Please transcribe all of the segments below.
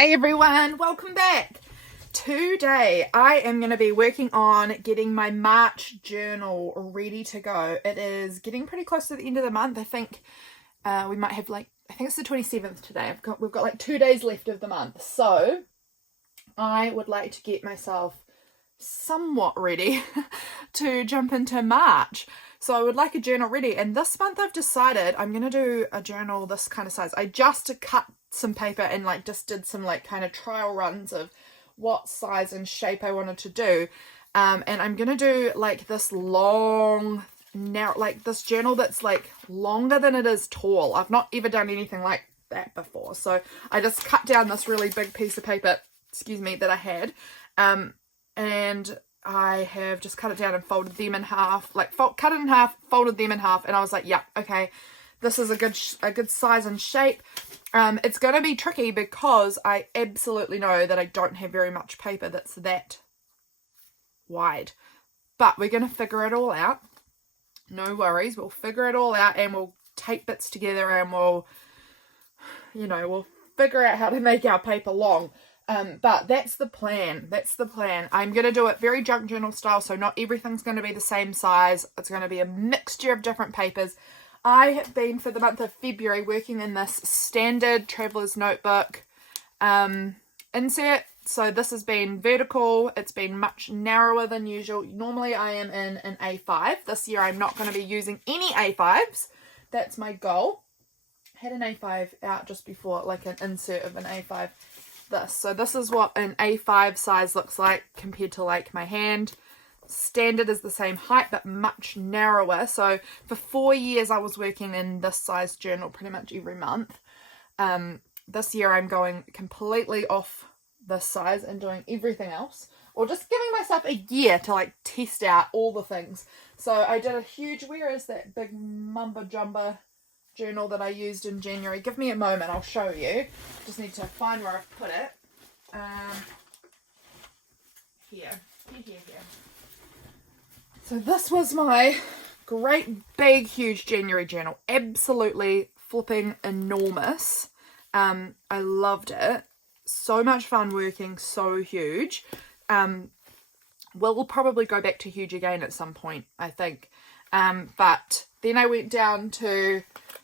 Hey everyone, welcome back. Today I am going to be working on getting my March journal ready to go. It is getting pretty close to the end of the month. I think we might have I think it's the 27th today. We've got 2 days left of the month. So I would like to get myself somewhat ready to jump into March. So I would like a journal ready, and this month I've decided I'm going to do a journal this kind of size. I just cut some paper and just did some kind of trial runs of what size and shape I wanted to do. And I'm going to do this long, narrow, this journal that's longer than it is tall. I've not ever done anything like that before. So I just cut down this really big piece of paper, that I had. And I have just cut it down and folded them in half, cut it in half, folded them in half, and I was like, yeah, okay, this is a good size and shape. It's going to be tricky because I absolutely know that I don't have very much paper that's that wide, but we're going to figure it all out. No worries, we'll figure it all out, and we'll tape bits together, and we'll figure out how to make our paper long. But that's the plan. I'm going to do it very junk journal style, so not everything's going to be the same size. It's going to be a mixture of different papers. I have been, for the month of February, working in this standard traveler's notebook insert. So this has been vertical. It's been much narrower than usual. Normally I am in an A5. This year I'm not going to be using any A5s. That's my goal. I had an A5 out just before, an insert of an A5. So this is what an A5 size looks like compared to my hand. Standard is the same height but much narrower. So for 4 years I was working in this size journal pretty much every month. This year I'm going completely off this size and doing everything else, or just giving myself a year to test out all the things. So I did a huge, where is that big mumba jumba journal that I used in January? Give me a moment, I'll show you. Just need to find where I've put it. Here. So this was my great big huge January journal. Absolutely flipping enormous. I loved it. So much fun working, so huge. We'll probably go back to huge again at some point, I think. But then I went down to,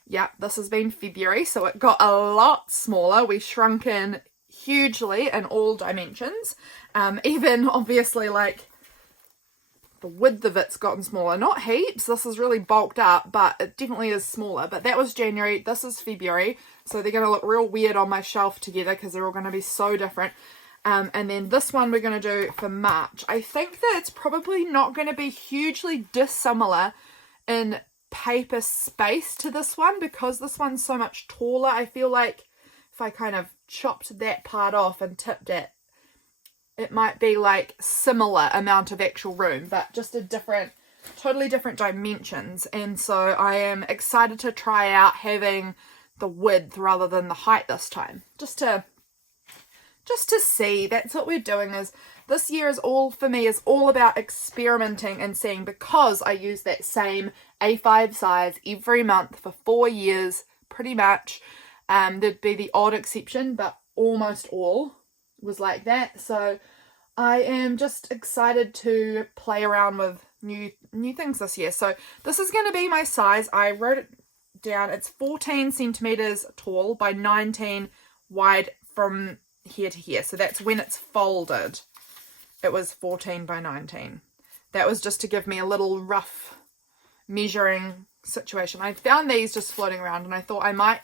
this has been February, so it got a lot smaller. We shrunk in hugely in all dimensions. Even obviously the width of it's gotten smaller. Not heaps, this is really bulked up, but it definitely is smaller. But that was January, this is February, so they're going to look real weird on my shelf together because they're all going to be so different. And then this one we're going to do for March. I think that it's probably not going to be hugely dissimilar in paper space to this one, because this one's so much taller. I feel like if I kind of chopped that part off and tipped it, it might be similar amount of actual room, but just totally different dimensions. And so I am excited to try out having the width rather than the height this time, just to see. That's what we're doing. Is this year is all about experimenting and seeing, because I use that same A5 size every month for 4 years pretty much. There'd be the odd exception, but almost all was like that. So I am just excited to play around with new things this year. So this is going to be my size. I wrote it down. It's 14 centimeters tall by 19 wide from here to here. So that's when it's folded. It was 14 by 19. That was just to give me a little rough measuring situation. I found these just floating around, and I thought I might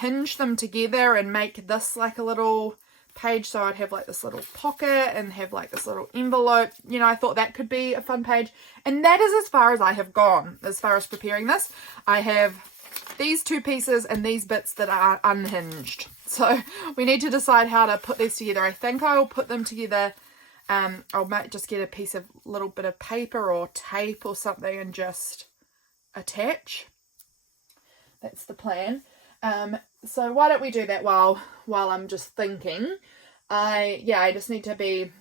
hinge them together and make this a little page, so I'd have this little pocket and have this little envelope. I thought that could be a fun page, and that is as far as I have gone as far as preparing this. I have these two pieces and these bits that are unhinged, so we need to decide how to put these together. I think I'll put them together. I might just get a little bit of paper or tape or something and just attach. That's the plan. So why don't we do that while I'm just thinking. I just need to be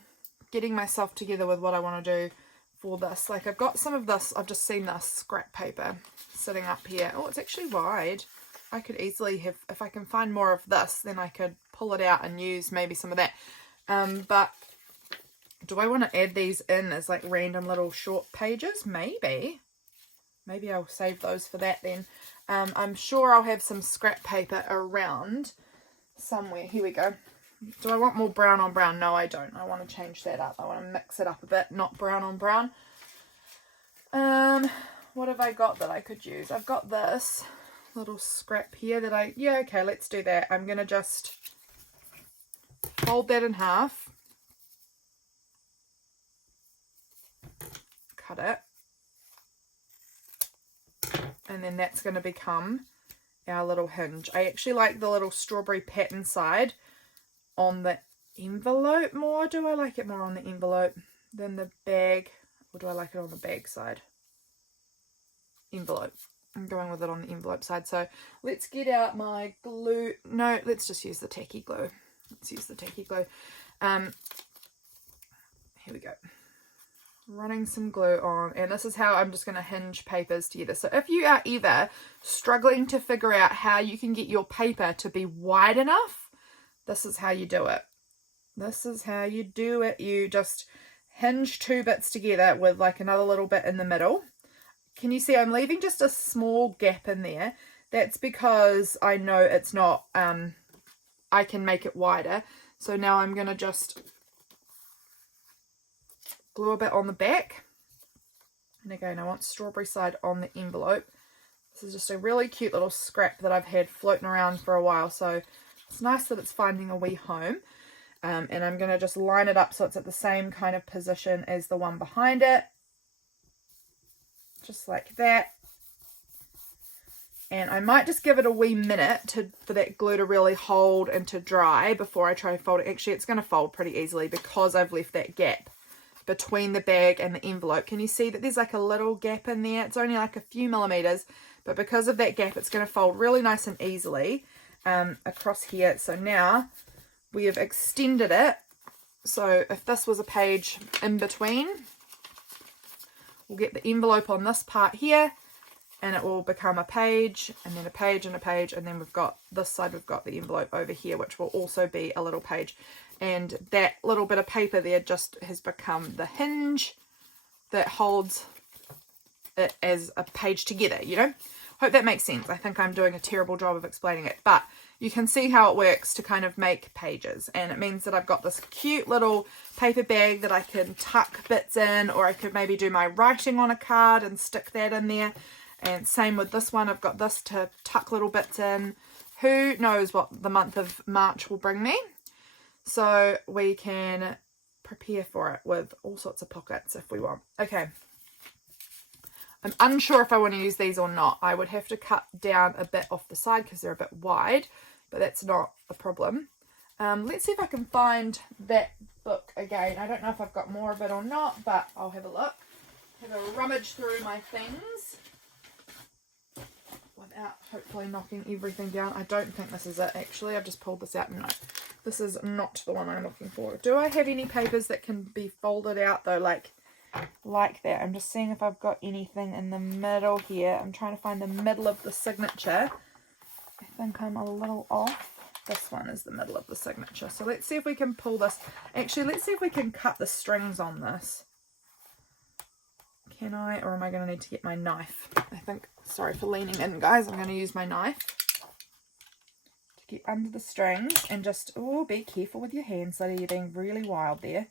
getting myself together with what I want to do for this. I've got some of this, I've just seen this scrap paper sitting up here. Oh, it's actually wide. I could easily have, if I can find more of this, then I could pull it out and use maybe some of that. But do I want to add these in as like random little short pages? Maybe I'll save those for that then. I'm sure I'll have some scrap paper around somewhere. Here we go. Do I want more brown on brown? No, I don't. I want to change that up. I want to mix it up a bit, not brown on brown. What have I got that I could use? I've got this little scrap here that yeah, okay, let's do that. I'm going to just fold that in half. Cut it. And then that's going to become our little hinge. I actually like the little strawberry pattern side on the envelope more. Do I like it more on the envelope than the bag? Or do I like it on the bag side? Envelope. I'm going with it on the envelope side. So let's get out my glue. No, let's just use the tacky glue. Let's use the tacky glue. Here we go. Running some glue on, and this is how I'm just going to hinge papers together. So if you are ever struggling to figure out how you can get your paper to be wide enough, this is how you do it. This is how you do it. You just hinge two bits together with like another little bit in the middle. Can you see I'm leaving just a small gap in there? That's because I know it's not, I can make it wider. So now I'm going to just glue a bit on the back. And again, I want strawberry side on the envelope. This is just a really cute little scrap that I've had floating around for a while. So it's nice that it's finding a wee home. And I'm going to just line it up so it's at the same kind of position as the one behind it. Just like that. And I might just give it a wee minute for that glue to really hold and to dry before I try to fold it. Actually, it's going to fold pretty easily because I've left that gap between the bag and the envelope. Can you see that there's like a little gap in there? It's only like a few millimeters, but because of that gap, it's going to fold really nice and easily across here. So now we have extended it. So if this was a page in between, we'll get the envelope on this part here, and it will become a page, and then a page and a page, and then we've got this side, we've got the envelope over here, which will also be a little page. And that little bit of paper there just has become the hinge that holds it as a page together, you know? Hope that makes sense. I think I'm doing a terrible job of explaining it, but you can see how it works to kind of make pages. And it means that I've got this cute little paper bag that I can tuck bits in, or I could maybe do my writing on a card and stick that in there. And same with this one, I've got this to tuck little bits in. Who knows what the month of March will bring me? So we can prepare for it with all sorts of pockets if we want. Okay. I'm unsure if I want to use these or not. I would have to cut down a bit off the side because they're a bit wide, but that's not a problem. Let's see if I can find that book again. I don't know if I've got more of it or not, but I'll have a look. Have a rummage through my things without hopefully knocking everything down. I don't think this is it, actually. I've just pulled this out. No, this is not the one I'm looking for. Do I have any papers that can be folded out, though, like that? I'm just seeing if I've got anything in the middle here. I'm trying to find the middle of the signature. I think I'm a little off. This one is the middle of the signature. So let's see if we can pull this. Actually, let's see if we can cut the strings on this. Can I, or am I going to need to get my knife? I think, sorry for leaning in, guys. I'm going to use my knife to get under the strings and just, oh, be careful with your hands, Chatty. You're being really wild there.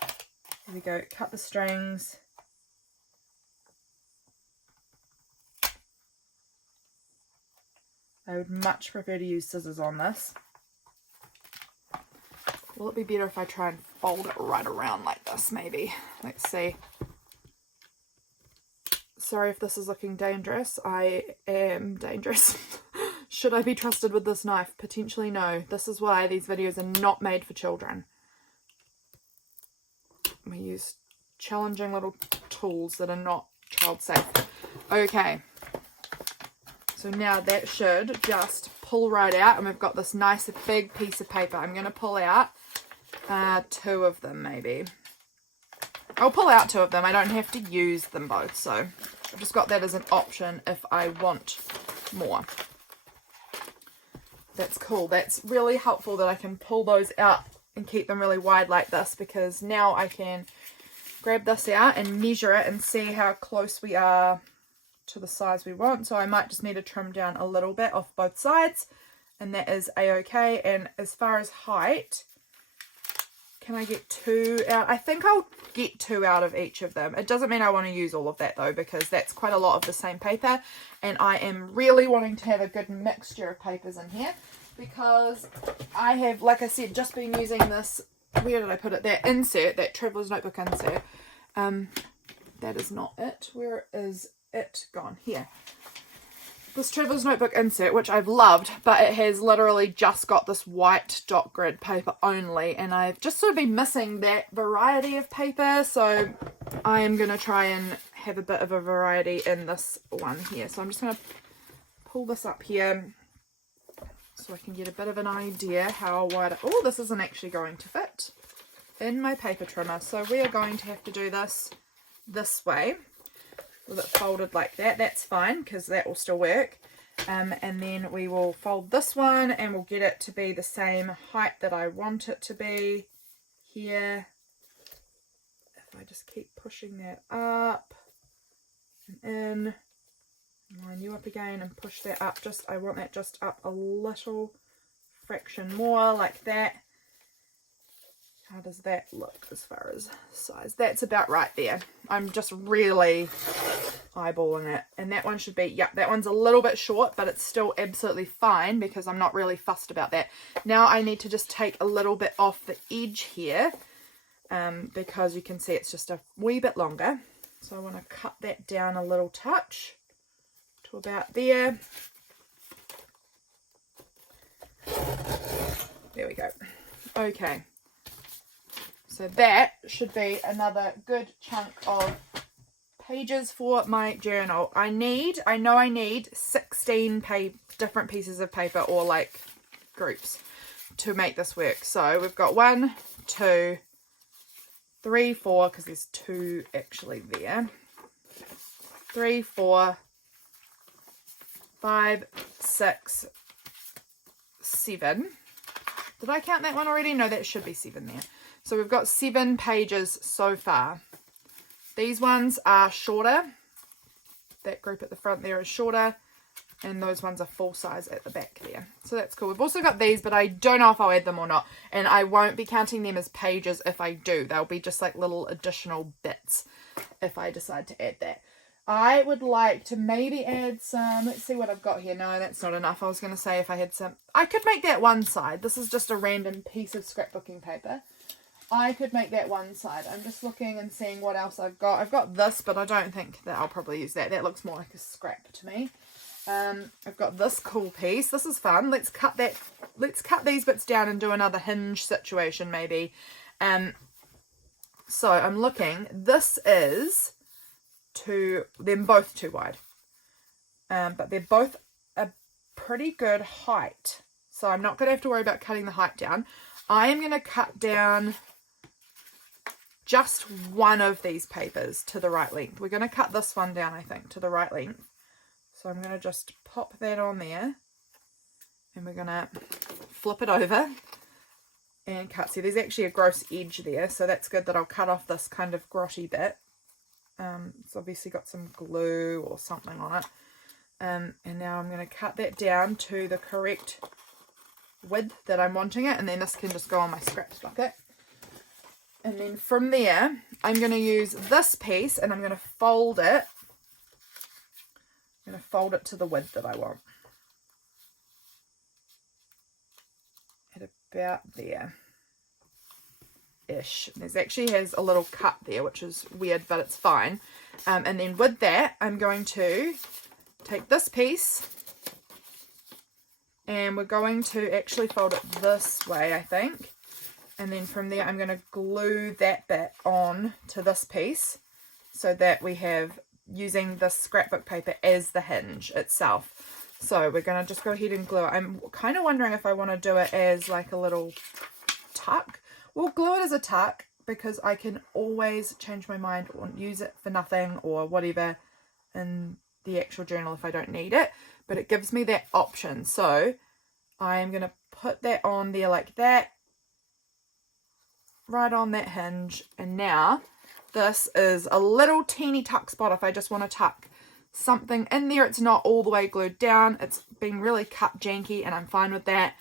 Here we go. Cut the strings. I would much prefer to use scissors on this. Will it be better if I try and fold it right around like this, maybe? Let's see. Sorry if this is looking dangerous. I am dangerous. Should I be trusted with this knife? Potentially no. This is why these videos are not made for children. We use challenging little tools that are not child safe. Okay. So now that should just pull right out, and we've got this nice big piece of paper. I'm going to pull out 2 of them maybe. I'll pull out 2 of them. I don't have to use them both, so I've just got that as an option if I want more. That's cool. That's really helpful that I can pull those out and keep them really wide like this, because now I can grab this out and measure it and see how close we are to the size we want. So I might just need to trim down a little bit off both sides, and that is a-okay. And as far as height, can I get 2 out? I think I'll get 2 out of each of them. It doesn't mean I want to use all of that though, because that's quite a lot of the same paper, and I am really wanting to have a good mixture of papers in here, because I have, like I said, just been using this, where did I put it? That insert, that Traveler's Notebook insert. That is not it. Where is it gone? Here. This Traveler's Notebook insert, which I've loved, but it has literally just got this white dot grid paper only, and I've just sort of been missing that variety of paper, so I am going to try and have a bit of a variety in this one here. So I'm just going to pull this up here so I can get a bit of an idea how wide. Oh, this isn't actually going to fit in my paper trimmer, so we are going to have to do this way with it folded like that. That's fine, because that will still work. And then we will fold this one and we'll get it to be the same height that I want it to be here. If I just keep pushing that up and in, line you up again and push that up, I want that just up a little fraction more, like that. How does that look as far as size? That's about right there. I'm just really eyeballing it. And that one should be, yeah, that one's a little bit short, but it's still absolutely fine because I'm not really fussed about that. Now I need to just take a little bit off the edge here, because you can see it's just a wee bit longer. So I want to cut that down a little touch to about there. There we go. Okay. So that should be another good chunk of pages for my journal. I know I need 16 different pieces of paper, or like groups, to make this work. So we've got 1, 2, 3, 4, because there's 2 actually there. 3, 4, 5, 6, 7. Did I count that one already? No, that should be 7 there. So we've got 7 pages so far. These ones are shorter. That group at the front there is shorter, and those ones are full size at the back there. So that's cool. We've also got these, but I don't know if I'll add them or not, and I won't be counting them as pages if I do. They'll be just like little additional bits if I decide to add that. I would like to maybe add some, let's see what I've got here. No, that's not enough. I was going to say if I had some, I could make that one side. This is just a random piece of scrapbooking paper. I could make that one side. I'm just looking and seeing what else I've got. I've got this, but I don't think that I'll probably use that. That looks more like a scrap to me. I've got this cool piece. This is fun. Let's cut these bits down and do another hinge situation maybe. So I'm looking. This is they're both too wide. But they're both a pretty good height. So I'm not going to have to worry about cutting the height down. I am going to cut down just one of these papers to the right length. We're going to cut this one down, I think, to the right length. So I'm going to just pop that on there, and we're going to flip it over and cut. See, there's actually a gross edge there, so that's good that I'll cut off this kind of grotty bit. It's obviously got some glue or something on it. And now I'm going to cut that down to the correct width that I'm wanting it, and then this can just go on my scraps bucket. And then from there I'm going to use this piece and I'm going to fold it. I'm going to fold it to the width that I want, at about there ish. There's actually has a little cut there, which is weird, but it's fine. And then with that I'm going to take this piece, and we're going to actually fold it this way, I think. And then from there, I'm going to glue that bit on to this piece so that we have using this scrapbook paper as the hinge itself. So we're going to just go ahead and glue it. I'm kind of wondering if I want to do it as like a little tuck. We'll glue it as a tuck because I can always change my mind or use it for nothing or whatever in the actual journal if I don't need it. But it gives me that option. So I'm going to put that on there like that, right on that hinge. And now this is a little teeny tuck spot if I just want to tuck something in there. It's not all the way glued down. It's been really cut janky and I'm fine with that.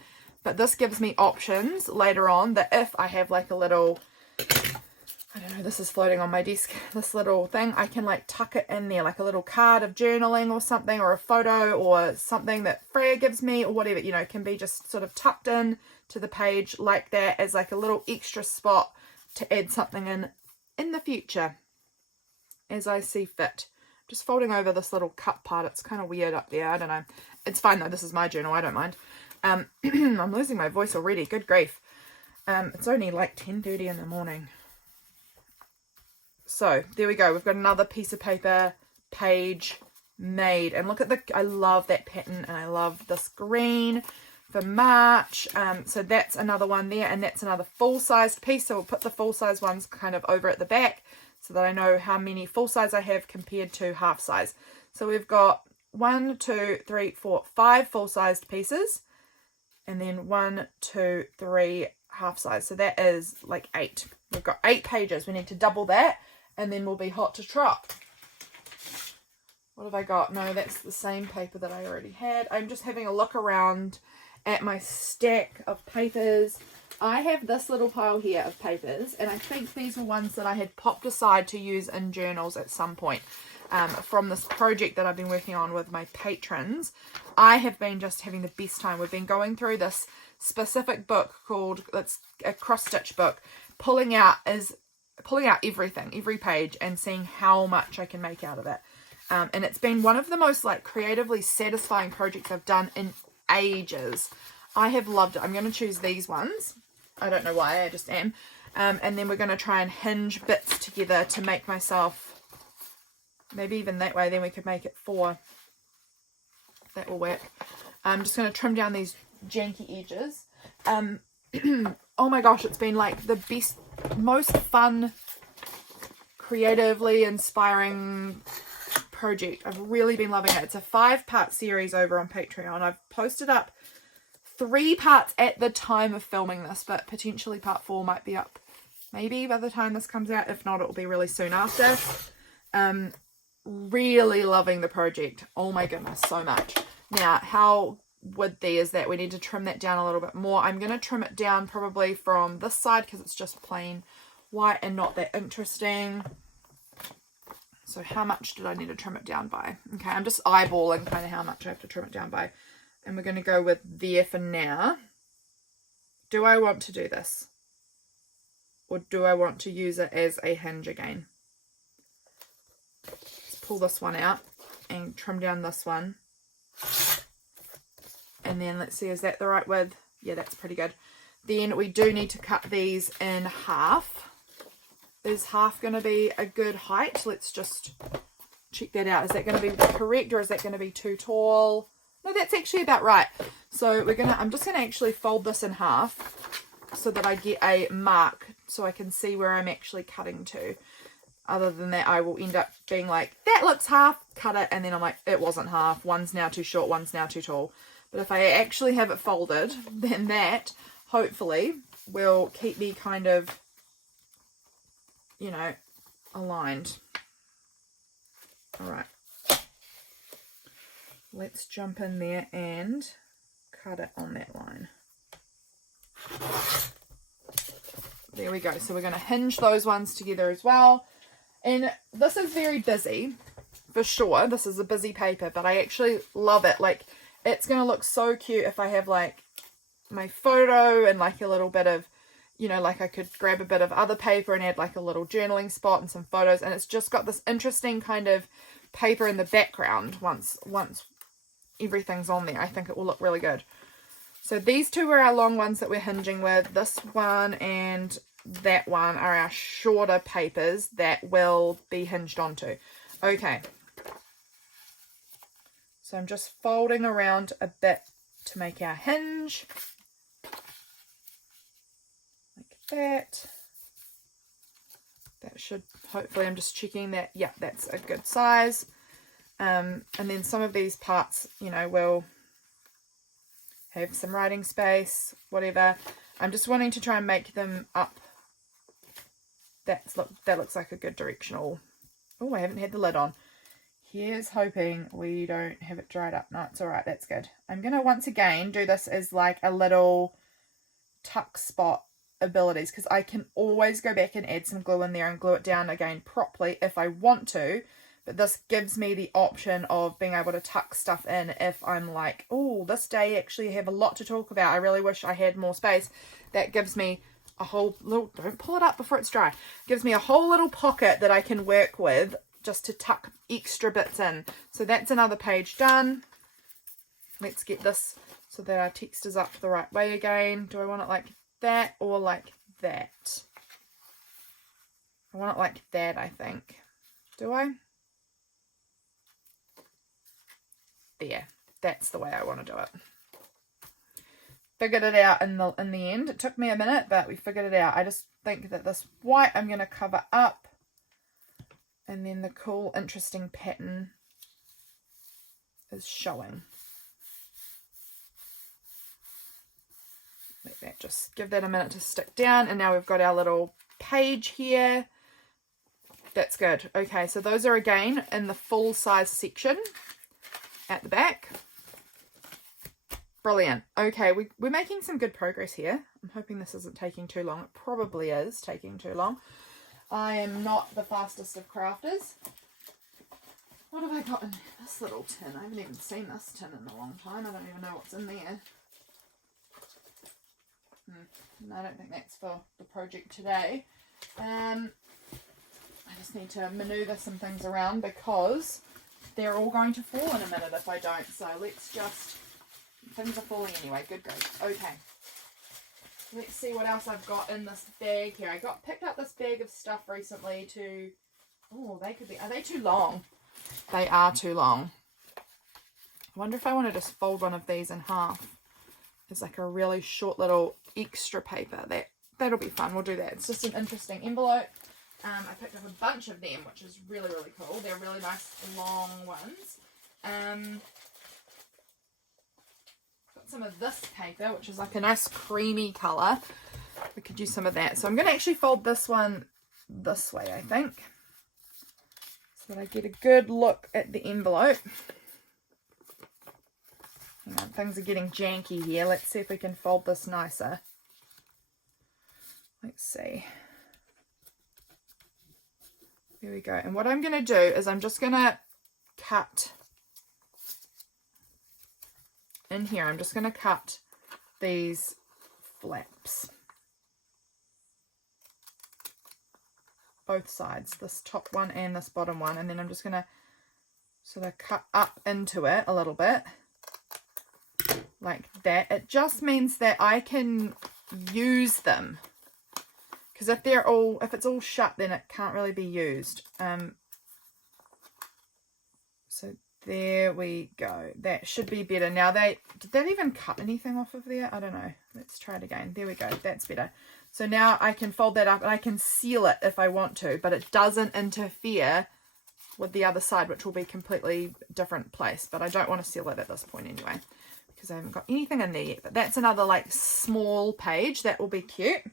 But this gives me options later on that if I have like a little, I don't know, this is floating on my desk, this little thing, I can like tuck it in there, like a little card of journaling or something, or a photo or something that Freya gives me or whatever, you know, can be just sort of tucked in to the page like that as like a little extra spot to add something in the future as I see fit. Just folding over this little cup part. It's kind of weird up there. I don't know. It's fine though. This is my journal. I don't mind. I'm losing my voice already. Good grief. It's only like 10:30 in the morning. So there we go. We've got another piece of paper page made. And look at I love that pattern and I love this green for March. So that's another one there, and that's another full-sized piece. So we'll put the full-size ones kind of over at the back so that I know how many full-size I have compared to half-size. So we've got 1, 2, 3, 4, 5 full-sized pieces, and then 1, 2, 3 half-size. So that is like 8. We've got 8 pages. We need to double that, and then we'll be hot to trot. What have I got? No, that's the same paper that I already had. I'm just having a look around at my stack of papers. I have this little pile here of papers, and I think these are ones that I had popped aside to use in journals at some point from this project that I've been working on with my patrons. I have been just having the best time. We've been going through this specific book called, it's a cross-stitch book, pulling out everything, every page, and seeing how much I can make out of it. And it's been one of the most like creatively satisfying projects I've done in ages. I have loved it. I'm going to choose these ones. I don't know why, I just am. And then we're going to try and hinge bits together to make myself, maybe even that way, then we could make it 4. That will work. I'm just going to trim down these janky edges. Oh my gosh, it's been like the best, most fun, creatively inspiring project. I've really been loving it. It's a 5-part series over on Patreon. I've posted up 3 parts at the time of filming this, but potentially part 4 might be up maybe by the time this comes out. If not, it will be really soon after. Really loving the project. Oh my goodness, so much. Now, how widthy is that? We need to trim that down a little bit more. I'm going to trim it down probably from this side because it's just plain white and not that interesting. So how much did I need to trim it down by? Okay, I'm just eyeballing kind of how much I have to trim it down by. And we're going to go with there for now. Do I want to do this? Or do I want to use it as a hinge again? Let's pull this one out and trim down this one. And then let's see, is that the right width? Yeah, that's pretty good. Then we do need to cut these in half. Is half going to be a good height? Let's just check that out. Is that going to be correct, or is that going to be too tall? No, that's actually about right. So I'm just going to actually fold this in half so that I get a mark so I can see where I'm actually cutting to. Other than that, I will end up being like, that looks half, cut it, and then I'm like, it wasn't half. One's now too short, one's now too tall. But if I actually have it folded, then that hopefully will keep me kind of, you know, aligned. All right. Let's jump in there and cut it on that line. There we go. So we're going to hinge those ones together as well. And this is very busy, for sure. This is a busy paper, but I actually love it. Like, it's going to look so cute if I have, like, my photo and, like, a little bit of, you know, like I could grab a bit of other paper and add, like, a little journaling spot and some photos. And it's just got this interesting kind of paper in the background once everything's on there. I think it will look really good. So these two are our long ones that we're hinging with. This one and that one are our shorter papers that will be hinged onto. Okay. So I'm just folding around a bit to make our hinge. Like that. That should, hopefully I'm just checking that, yeah, that's a good size. And then some of these parts, you know, will have some writing space, whatever. I'm just wanting to try and make them up. That looks like a good directional. Oh, I haven't had the lid on. Here's hoping we don't have it dried up. No, it's all right. That's good. I'm going to once again do this as like a little tuck spot abilities, because I can always go back and add some glue in there and glue it down again properly if I want to. But this gives me the option of being able to tuck stuff in if I'm like, oh, this day actually I have a lot to talk about. I really wish I had more space. That gives me a whole little, don't pull it up before it's dry. Gives me a whole little pocket that I can work with just to tuck extra bits in. So that's another page done. Let's get this so that our text is up the right way again. Do I want it like that or like that? I want it like that, I think. Do I? There. That's the way I want to do it. Figured it out in the end. It took me a minute, but we figured it out. I just think that this white I'm going to cover up, and then the cool, interesting pattern is showing. Let that just give that a minute to stick down, and now we've got our little page here. That's good. Okay, so those are again in the full size section at the back. Brilliant. Okay, we're making some good progress here. I'm hoping this isn't taking too long. It probably is taking too long. I am not the fastest of crafters. What have I got in this little tin? I haven't even seen this tin in a long time. I don't even know what's in there. No, I don't think that's for the project today. I just need to maneuver some things around because they're all going to fall in a minute if I don't. So let's just... Things are falling anyway. Good grief. Okay. Let's see what else I've got in this bag here. I picked up this bag of stuff recently to... Oh, they could be... Are they too long? They are too long. I wonder if I want to just fold one of these in half. It's like a really short little extra paper. That'll be fun. We'll do that. It's just an interesting envelope. I picked up a bunch of them, which is really, really cool. They're really nice long ones. Got some of this paper, which is like a nice creamy colour. We could use some of that. So I'm going to actually fold this one this way, I think, so that I get a good look at the envelope. Hang on, things are getting janky here. Let's see if we can fold this nicer. Let's see. There we go. And what I'm going to do is I'm just going to cut in here. I'm just going to cut these flaps. Both sides, this top one and this bottom one. And then I'm just going to sort of cut up into it a little bit. Like that. It just means that I can use them. Because if it's all shut, then it can't really be used. So there we go. That should be better. Now did that even cut anything off of there? I don't know. Let's try it again. There we go. That's better. So now I can fold that up and I can seal it if I want to, but it doesn't interfere with the other side, which will be completely different place. But I don't want to seal it at this point anyway, because I haven't got anything in there yet. But that's another like small page. That will be cute.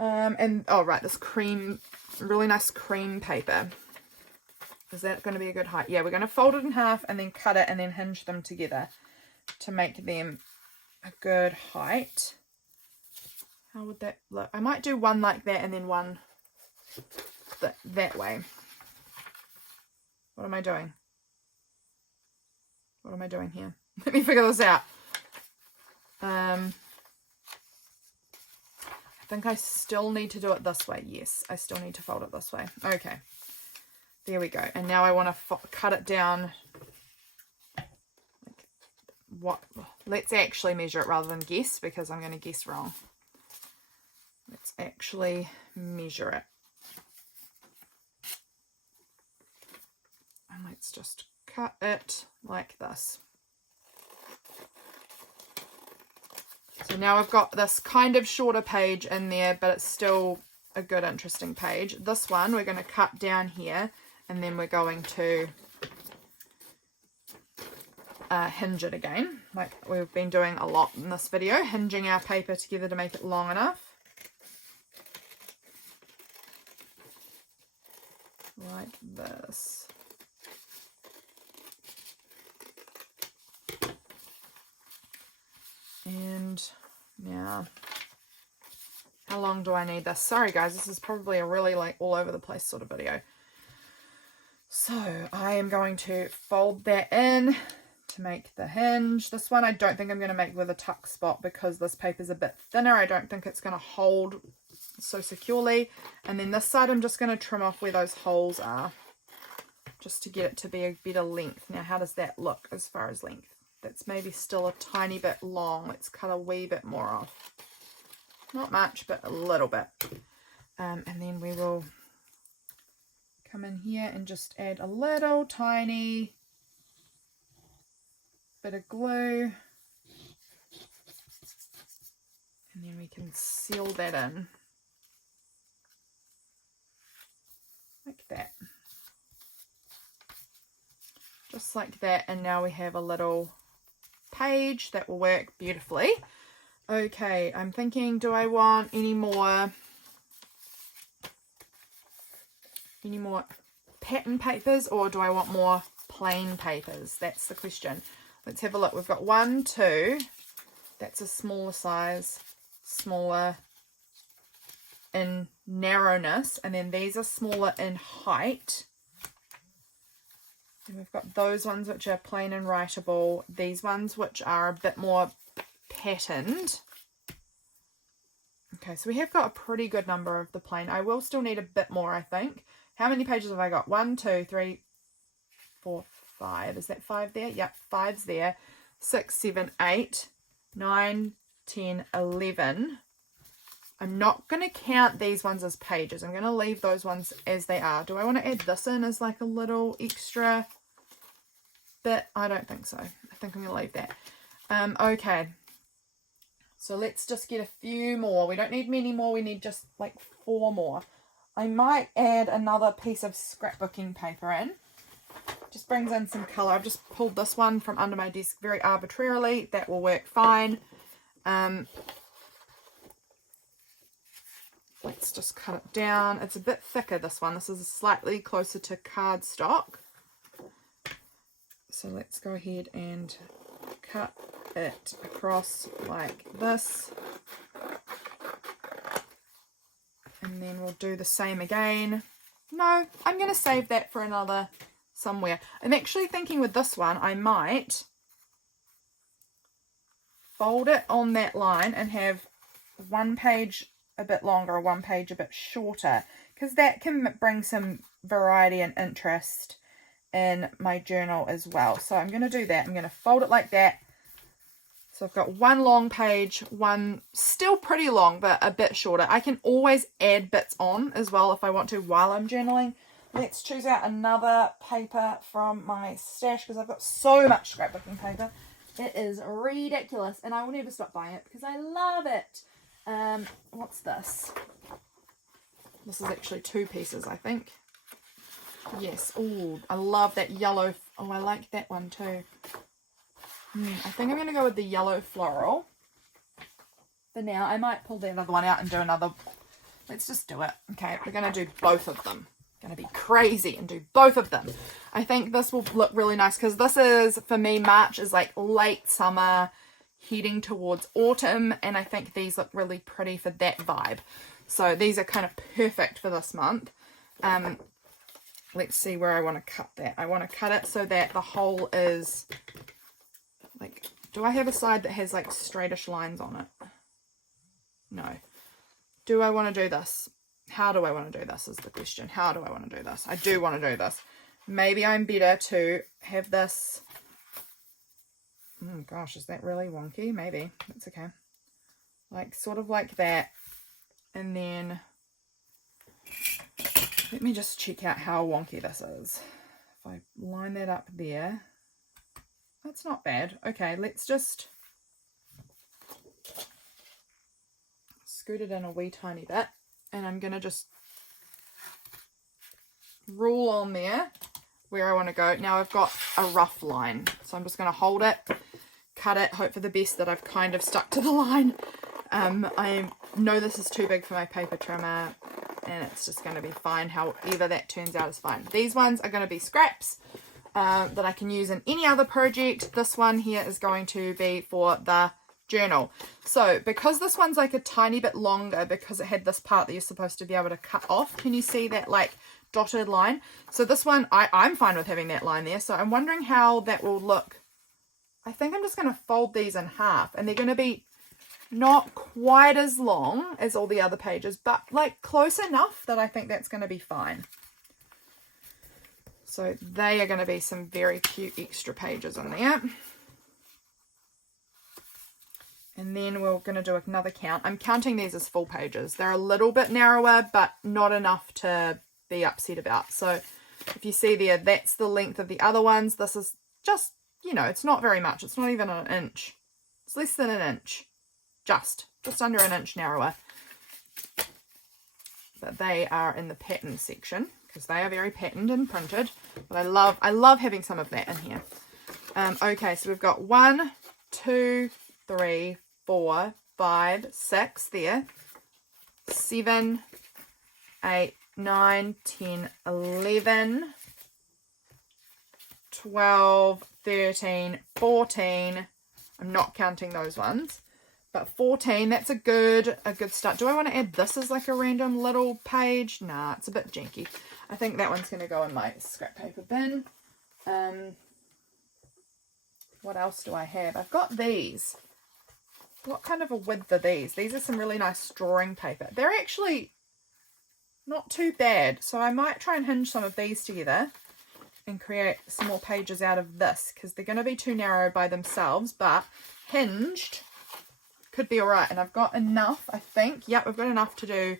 And oh right, this cream, really nice cream paper. Is that going to be a good height? Yeah, we're going to fold it in half and then cut it and then hinge them together to make them a good height. How would that look? I might do one like that and then one that way. What am I doing? What am I doing here? Let me figure this out. I think I still need to do it this way. Yes, I still need to fold it this way. Okay. There we go. And now I want to cut it down. Let's actually measure it rather than guess, because I'm going to guess wrong. Let's actually measure it. And let's just cut it like this. So now I've got this kind of shorter page in there, but it's still a good, interesting page. This one we're going to cut down here, and then we're going to hinge it again, like we've been doing a lot in this video, hinging our paper together to make it long enough. Like this. And now, how long do I need this? Sorry guys, this is probably a really like all over the place sort of video. So I am going to fold that in to make the hinge. This one I don't think I'm going to make with a tuck spot because this paper is a bit thinner. I don't think it's going to hold so securely. And then this side I'm just going to trim off where those holes are just to get it to be a better length. Now how does that look as far as length? That's maybe still a tiny bit long. Let's cut a wee bit more off. Not much, but a little bit. And then we will come in here and just add a little tiny bit of glue. And then we can seal that in. Like that. Just like that. And now we have a little page that will work beautifully. Okay, I'm thinking, do I want any more pattern papers, or do I want more plain papers? That's the question. Let's have a look. We've got 1, 2. That's a smaller size, smaller in narrowness, and then these are smaller in height. And we've got those ones which are plain and writable. These ones which are a bit more patterned. Okay, so we have got a pretty good number of the plain. I will still need a bit more, I think. How many pages have I got? 1, 2, 3, 4, 5. Is that 5 there? Yep, 5's there. 6, 7, 8, 9, 10, 11. I'm not going to count these ones as pages. I'm going to leave those ones as they are. Do I want to add this in as like a little extra bit? I don't think so. I think I'm going to leave that. Okay. So let's just get a few more. We don't need many more. We need just like 4 more. I might add another piece of scrapbooking paper in. Just brings in some colour. I've just pulled this one from under my desk very arbitrarily. That will work fine. Let's just cut it down. It's a bit thicker, this one. This is slightly closer to cardstock. So let's go ahead and cut it across like this. And then we'll do the same again. No, I'm going to save that for another somewhere. I'm actually thinking with this one, I might fold it on that line and have one page a bit longer, one page a bit shorter, because that can bring some variety and interest in my journal as well. So I'm going to do that. I'm going to fold it like that. So I've got one long page, one still pretty long, but a bit shorter. I can always add bits on as well if I want to while I'm journaling. Let's choose out another paper from my stash because I've got so much scrapbooking paper. It is ridiculous, and I will never stop buying it because I love it. What's this? This is actually 2 pieces, I think. Yes. Oh, I love that yellow. Oh, I like that one too. I think I'm going to go with the yellow floral for now. I might pull that other one out and do another. Let's just do it. Okay, we're going to do both of them. Going to be crazy and do both of them. I think this will look really nice because this is, for me, March is like late summer, heading towards autumn, and I think these look really pretty for that vibe. So these are kind of perfect for this month. Let's see where I want to cut that. I want to cut it so that the hole is like, do I have a side that has like straightish lines on it? No. Do I want to do this? How do I want to do this is the question. How do I want to do this? I do want to do this. Maybe I'm better to have this. Oh gosh, is that really wonky? Maybe. That's okay. Like, sort of like that. And then, let me just check out how wonky this is. If I line that up there, that's not bad. Okay, let's just scoot it in a wee tiny bit. And I'm going to just rule on there where I want to go. Now I've got a rough line, so I'm just going to hold it, cut it, hope for the best that I've kind of stuck to the line. I know this is too big for my paper trimmer, and it's just going to be fine. However that turns out is fine. These ones are going to be scraps that I can use in any other project. This one here is going to be for the journal. So because this one's like a tiny bit longer, because it had this part that you're supposed to be able to cut off, can you see that like dotted line? So this one, I'm fine with having that line there. So I'm wondering how that will look. I think I'm just going to fold these in half, and they're going to be not quite as long as all the other pages, but like close enough that I think that's going to be fine. So they are going to be some very cute extra pages in there. And then we're going to do another count. I'm counting these as full pages. They're a little bit narrower, but not enough to be upset about. So if you see there, that's the length of the other ones. This is just, you know, it's not very much. It's not even an inch. It's less than an inch. Just under an inch narrower. But they are in the pattern section, because they are very patterned and printed. But I love having some of that in here. Okay, so we've got 1, 2, 3, 4, 5, 6 there. 7, 8, 9, 10, 11, 12, 13, 14. I'm not counting those ones. But 14, that's a good start. Do I want to add this as like a random little page? Nah, it's a bit janky. I think that one's going to go in my scrap paper bin. What else do I have? I've got these. What kind of a width are these? These are some really nice drawing paper. They're actually not too bad. So I might try and hinge some of these together and create some more pages out of this, because they're going to be too narrow by themselves, but hinged could be all right. And I've got enough, I think. Yep, I've got enough to do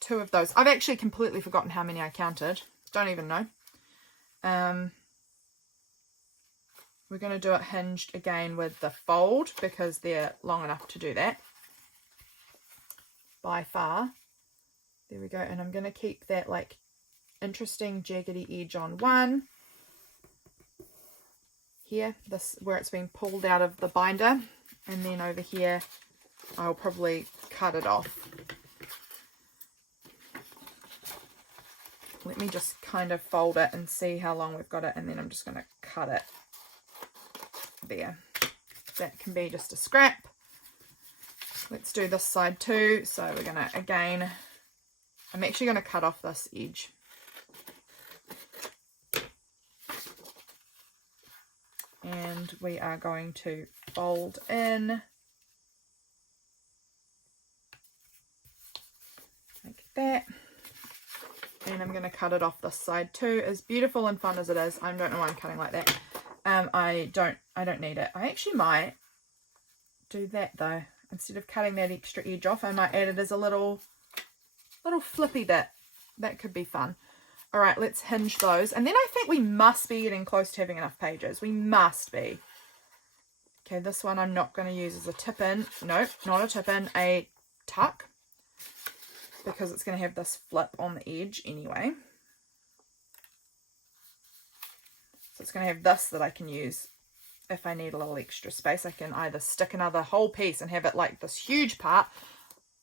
2 of those. I've actually completely forgotten how many I counted. Don't even know. We're going to do it hinged again with the fold, because they're long enough to do that. By far. There we go. And I'm going to keep that like interesting jaggedy edge on one. Here, this where it's been pulled out of the binder. And then over here, I'll probably cut it off. Let me just kind of fold it and see how long we've got it. And then I'm just going to cut it there. That can be just a scrap. Let's do this side too. So we're going to, again, I'm actually going to cut off this edge. And we are going to fold in like that. And I'm going to cut it off this side too. As beautiful and fun as it is, I don't know why I'm cutting like that. I don't need it. I actually might do that though. Instead of cutting that extra edge off, I might add it as a little flippy bit. That could be fun. All right, let's hinge those. And then I think we must be getting close to having enough pages. We must be. Okay, this one I'm not going to use as a tip-in. Nope, not a tip-in, a tuck. Because it's going to have this flip on the edge anyway. So it's going to have this that I can use if I need a little extra space. I can either stick another whole piece and have it like this huge part.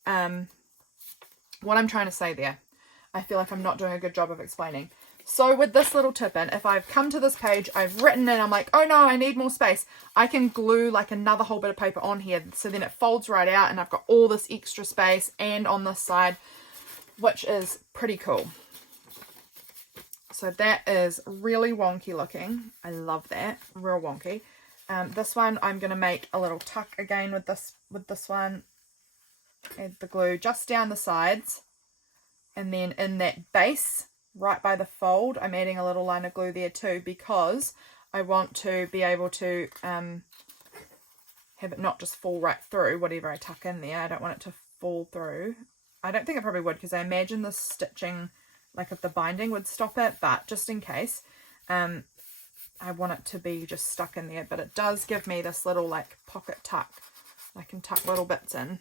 What I'm trying to say there, I feel like I'm not doing a good job of explaining. So with this little tip in, if I've come to this page, I've written and I'm like, oh no, I need more space, I can glue like another whole bit of paper on here. So then it folds right out and I've got all this extra space and on this side, which is pretty cool. So that is really wonky looking. I love that. Real wonky. This one, I'm going to make a little tuck again with this one. Add the glue just down the sides. And then in that base, right by the fold, I'm adding a little line of glue there too, because I want to be able to have it not just fall right through whatever I tuck in there. I don't want it to fall through. I don't think it probably would, because I imagine the stitching, like of the binding, would stop it, but just in case, I want it to be just stuck in there. But it does give me this little like pocket tuck. I can tuck little bits in.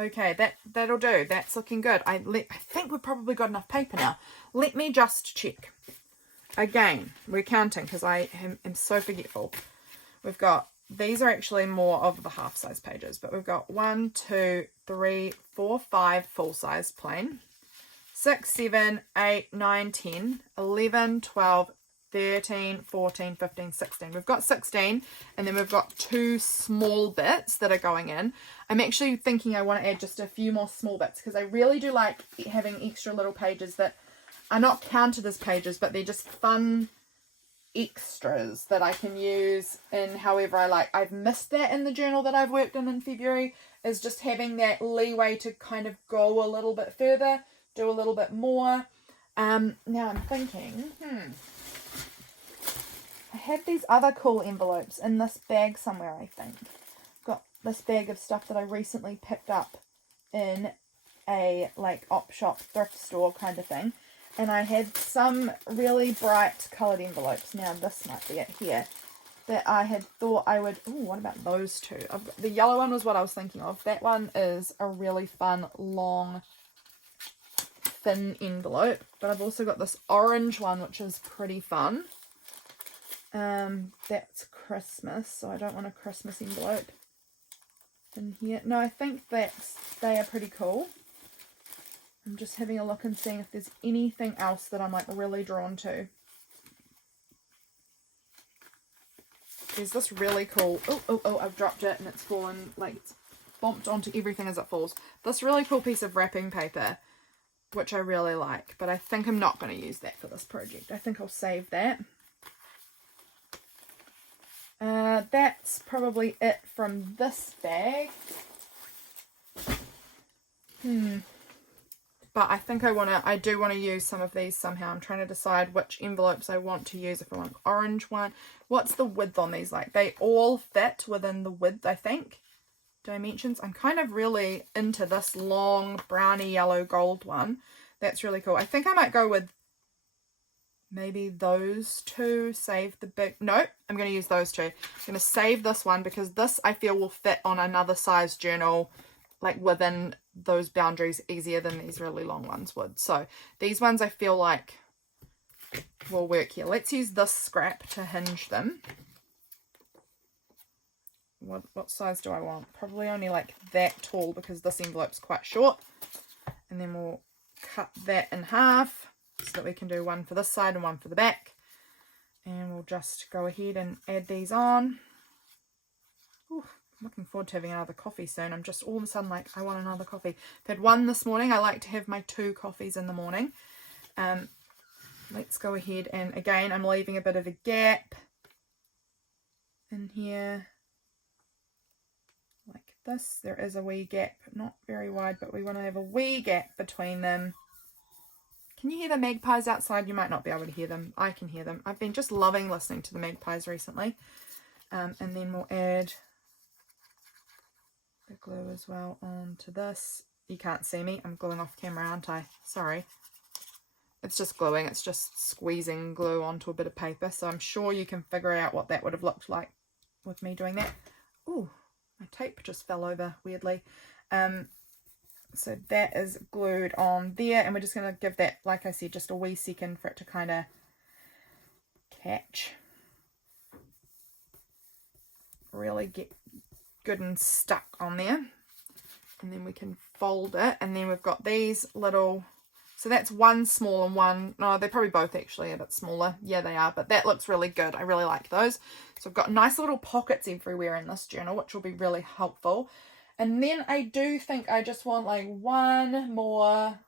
Okay, that'll do. That's looking good. I think we've probably got enough paper now. Let me just check. Again, we're counting because I am so forgetful. We've got, these are actually more of the half size pages, but we've got 1, 2, 3, 4, 5 full size plain, 6, 7, 8, 9, 10, 11, 12, 13, 14, 15, 16. We've got 16, and then we've got 2 small bits that are going in. I'm actually thinking I want to add just a few more small bits because I really do like having extra little pages that are not counted as pages, but they're just fun extras that I can use in however I like. I've missed that in the journal that I've worked in February, is just having that leeway to kind of go a little bit further, do a little bit more. Now I'm thinking, I had these other cool envelopes in this bag somewhere, I think. Got this bag of stuff that I recently picked up in a like op shop thrift store kind of thing. And I had some really bright coloured envelopes. Now this might be it here. That I had thought I would... Oh, what about those two? The yellow one was what I was thinking of. That one is a really fun, long, thin envelope. But I've also got this orange one, which is pretty fun. That's Christmas, so I don't want a Christmas envelope in here. No, I think they are pretty cool. I'm just having a look and seeing if there's anything else that I'm like really drawn to. There's this really cool, oh, I've dropped it and it's fallen, like it's bumped onto everything as it falls. This really cool piece of wrapping paper, which I really like, but I think I'm not going to use that for this project. I think I'll save that. That's probably it from this bag. But I think I do want to use some of these somehow. I'm trying to decide which envelopes I want to use. If I want orange one. What's the width on these like? They all fit within the width, I think. Dimensions. I'm kind of really into this long browny yellow gold one. That's really cool. I think I might go with maybe those two. Save the big... No, I'm going to use those two. I'm going to save this one because this I feel will fit on another size journal, like within those boundaries easier than these really long ones would. So these ones I feel like will work here. Let's use this scrap to hinge them. What size do I want? Probably only like that tall because this envelope's quite short. And then we'll cut that in half so that we can do one for this side and one for the back. And we'll just go ahead and add these on. Ooh. Looking forward to having another coffee soon. I'm just all of a sudden like, I want another coffee. I've had one this morning. I like to have my 2 coffees in the morning. Let's go ahead and again, I'm leaving a bit of a gap in here. Like this. There is a wee gap. Not very wide, but we want to have a wee gap between them. Can you hear the magpies outside? You might not be able to hear them. I can hear them. I've been just loving listening to the magpies recently. And then we'll add the glue as well onto this. You can't see me. I'm gluing off camera, aren't I? Sorry. It's just gluing. It's just squeezing glue onto a bit of paper. So I'm sure you can figure out what that would have looked like with me doing that. Ooh, my tape just fell over weirdly. So that is glued on there. And we're just going to give that, like I said, just a wee second for it to kind of catch. Really get good and stuck on there, and then we can fold it, and then we've got these little, so that's one small and one, no, they're probably both actually a bit smaller. Yeah, they are, but that looks really good. I really like those. So I've got nice little pockets everywhere in this journal, which will be really helpful. And then I do think I just want like one more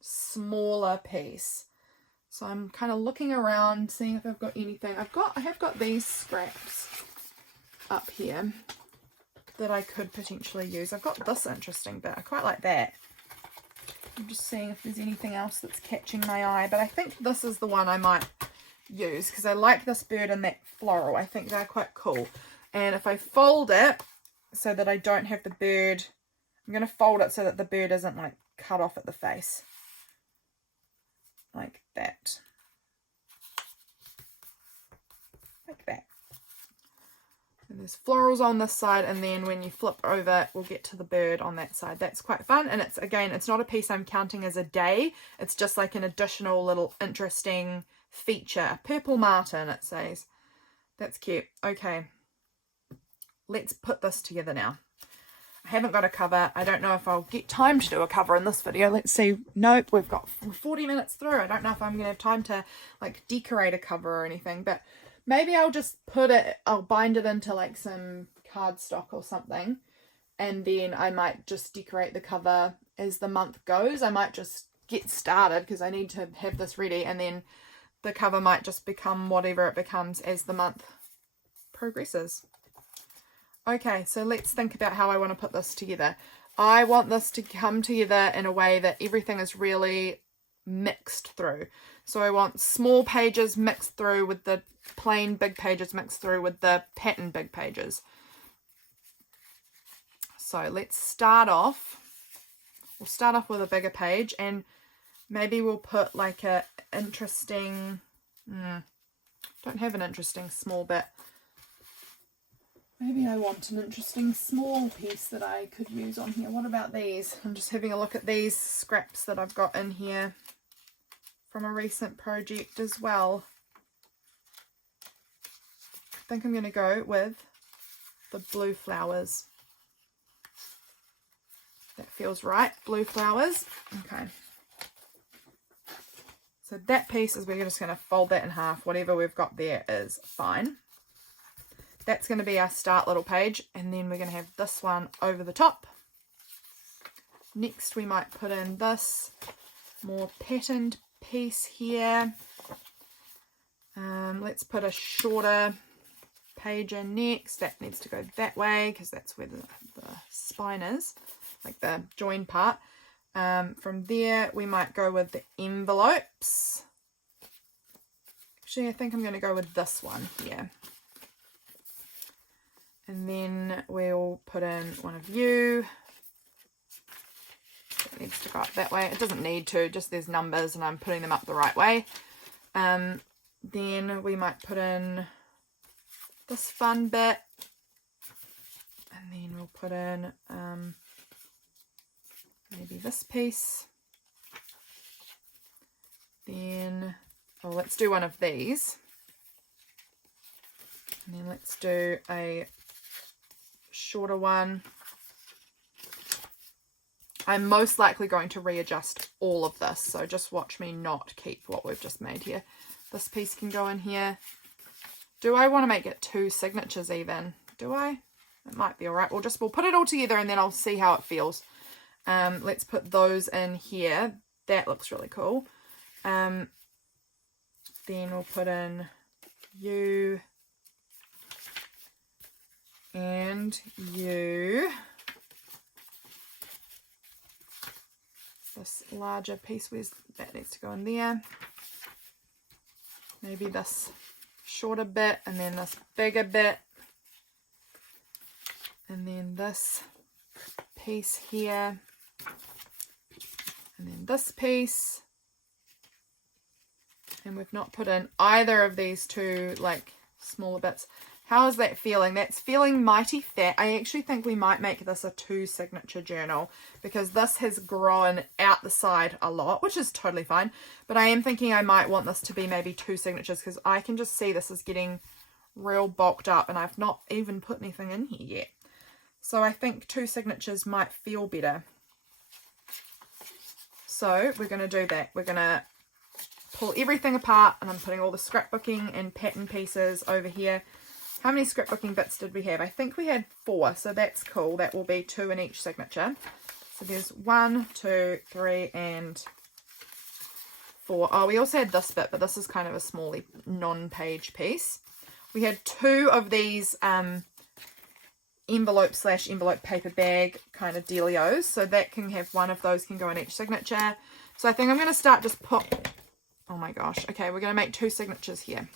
smaller piece. So I'm kind of looking around, seeing if I've got anything. I have got these scraps up here that I could potentially use. I've got this interesting bit. I quite like that. I'm just seeing if there's anything else that's catching my eye, but I think this is the one I might use because I like this bird and that floral. I think they're quite cool. And if I fold it so that I don't have the bird, I'm going to fold it so that the bird isn't like cut off at the face. Like that. Like that. And there's florals on this side, and then when you flip over, we'll get to the bird on that side. That's quite fun, and it's, again, it's not a piece I'm counting as a day. It's just like an additional little interesting feature. Purple martin, it says. That's cute. Okay, let's put this together now. I haven't got a cover. I don't know if I'll get time to do a cover in this video. Let's see. Nope, we're 40 minutes through. I don't know if I'm going to have time to like decorate a cover or anything, but maybe I'll just I'll bind it into like some cardstock or something, and then I might just decorate the cover as the month goes. I might just get started because I need to have this ready, and then the cover might just become whatever it becomes as the month progresses. Okay, so let's think about how I want to put this together. I want this to come together in a way that everything is really mixed through. So I want small pages mixed through with the plain big pages mixed through with the pattern big pages. So let's start off. We'll start off with a bigger page, and maybe we'll put like a interesting, don't have an interesting small bit. Maybe I want an interesting small piece that I could use on here. What about these? I'm just having a look at these scraps that I've got in here from a recent project as well. I think I'm going to go with the blue flowers. That feels right. Blue flowers. Okay. So that piece is, we're just going to fold that in half. Whatever we've got there is fine. That's going to be our start little page, and then we're going to have this one over the top. Next we might put in this more patterned piece here. Let's put a shorter page in next. That needs to go that way because that's where the spine is, like the join part. From there we might go with the envelopes. Actually, I think I'm going to go with this one here. And then we'll put in one of you. It needs to go up that way. It doesn't need to, just there's numbers and I'm putting them up the right way. Then we might put in this fun bit. And then we'll put in maybe this piece. Then, let's do one of these. And then let's do a shorter one. I'm most likely going to readjust all of this, so just watch me not keep what we've just made here. This piece can go in here. Do I want to make it 2 signatures even? Do I? It might be alright. We'll put it all together and then I'll see how it feels. Let's put those in here. That looks really cool. Then we'll put in you and you. This larger piece, that needs to go in there. Maybe this shorter bit, and then this bigger bit, and then this piece here, and then this piece. And we've not put in either of these 2 like smaller bits. How is that feeling? That's feeling mighty fat. I actually think we might make this a 2 signature journal because this has grown out the side a lot, which is totally fine. But I am thinking I might want this to be maybe 2 signatures because I can just see this is getting real bulked up and I've not even put anything in here yet. So I think 2 signatures might feel better. So we're going to do that. We're going to pull everything apart, and I'm putting all the scrapbooking and pattern pieces over here. How many scrapbooking bits did we have? I think we had 4, so that's cool. That will be 2 in each signature. So there's 1, 2, 3, and 4. Oh, we also had this bit, but this is kind of a small non-page piece. We had 2 of these envelope/envelope paper bag kind of dealios, so that can have 1 of those can go in each signature. So I think I'm going to start just oh my gosh. Okay, we're going to make 2 signatures here.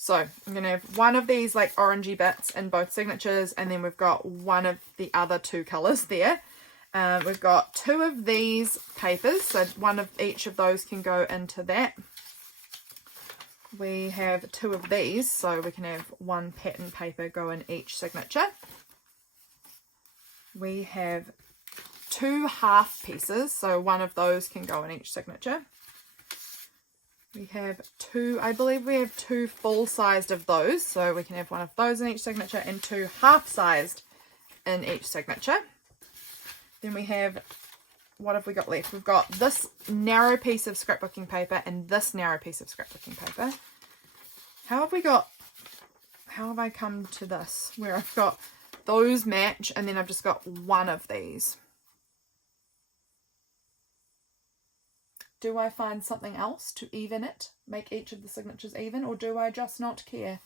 So I'm going to have 1 of these like orangey bits in both signatures, and then we've got 1 of the other 2 colours there. We've got 2 of these papers, so 1 of each of those can go into that. We have 2 of these, so we can have 1 pattern paper go in each signature. We have 2 half pieces, so 1 of those can go in each signature. We have 2, I believe we have 2 full-sized of those, so we can have 1 of those in each signature and 2 half-sized in each signature. Then we have, what have we got left? We've got this narrow piece of scrapbooking paper and this narrow piece of scrapbooking paper. How have I come to this, where I've got those match and then I've just got 1 of these? Do I find something else to even it, make each of the signatures even, or do I just not care?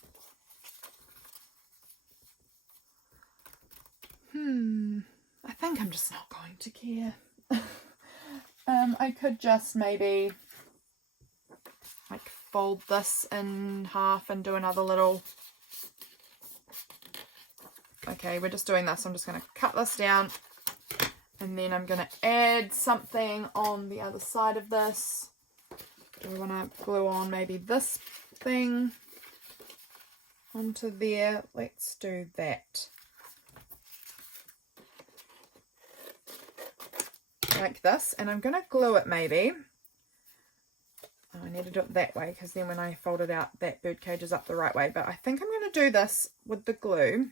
I think I'm just not going to care. I could just maybe like fold this in half and do another little... Okay, we're just doing this. I'm just going to cut this down. And then I'm going to add something on the other side of this. Do I want to glue on maybe this thing onto there? Let's do that. Like this. And I'm going to glue it maybe. Oh, I need to do it that way because then when I fold it out, that bird cage is up the right way. But I think I'm going to do this with the glue.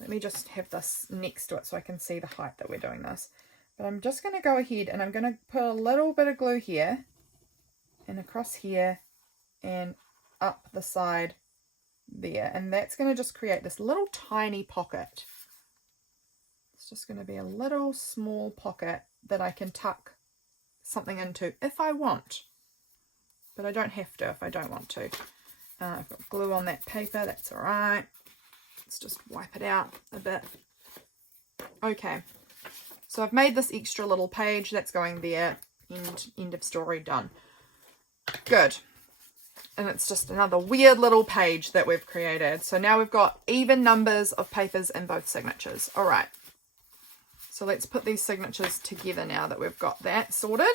Let me just have this next to it so I can see the height that we're doing this. But I'm just going to go ahead and I'm going to put a little bit of glue here and across here and up the side there. And that's going to just create this little tiny pocket. It's just going to be a little small pocket that I can tuck something into if I want. But I don't have to if I don't want to. I've got glue on that paper, that's alright. Let's just wipe it out a bit. Okay, so I've made this extra little page that's going there. End of story, done. Good. And it's just another weird little page that we've created. So now we've got even numbers of papers in both signatures. All right. So let's put these signatures together now that we've got that sorted.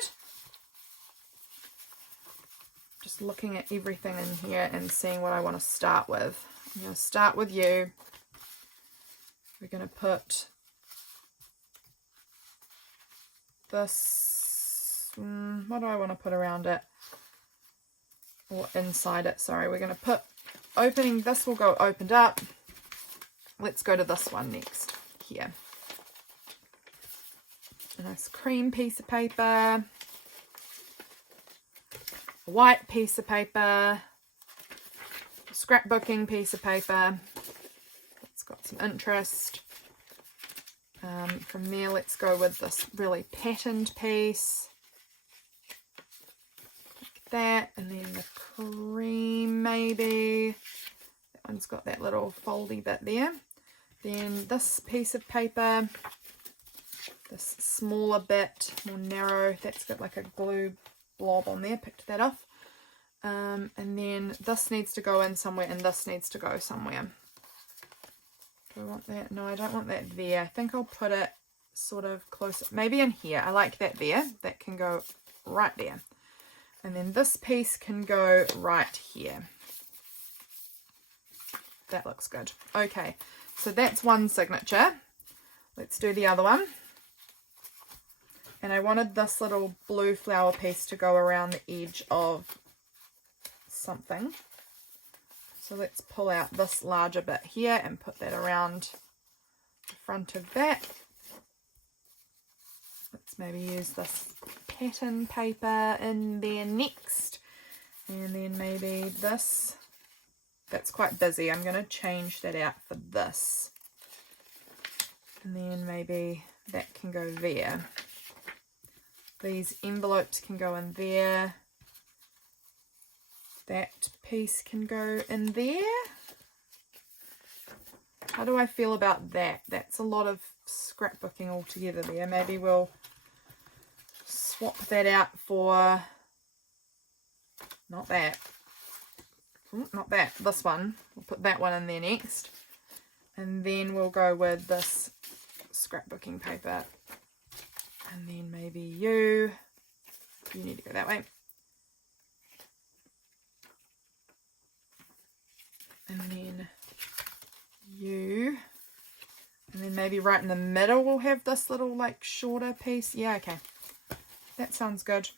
Just looking at everything in here and seeing what I want to start with. I'm going to start with you. We're going to put this, what do I want to put around it? Or inside it, sorry. We're going to put opening, this will go opened up. Let's go to this one next, here. A nice cream piece of paper. A white piece of paper. A scrapbooking piece of paper. It's got some interest. From there, let's go with this really patterned piece. Like that. And then the cream, maybe. That one's got that little foldy bit there. Then this piece of paper. This smaller bit, more narrow. That's got like a glue blob on there. Picked that off. And then this needs to go in somewhere and this needs to go somewhere. Do I want that? No, I don't want that there. I think I'll put it sort of close, maybe in here. I like that there. That can go right there. And then this piece can go right here. That looks good. Okay, so that's one signature. Let's do the other one. And I wanted this little blue flower piece to go around the edge of something. So let's pull out this larger bit here and put that around the front of that. Let's maybe use this pattern paper in there next. And then maybe this. That's quite busy. I'm going to change that out for this. And then maybe that can go there. These envelopes can go in there. That piece can go in there. How do I feel about that? That's a lot of scrapbooking altogether there. Maybe we'll swap that out for, not that. Not that, this one. We'll put that one in there next. And then we'll go with this scrapbooking paper. And then maybe you need to go that way. and then you, and then maybe right in the middle we'll have this little like shorter piece. Yeah, okay, that sounds good.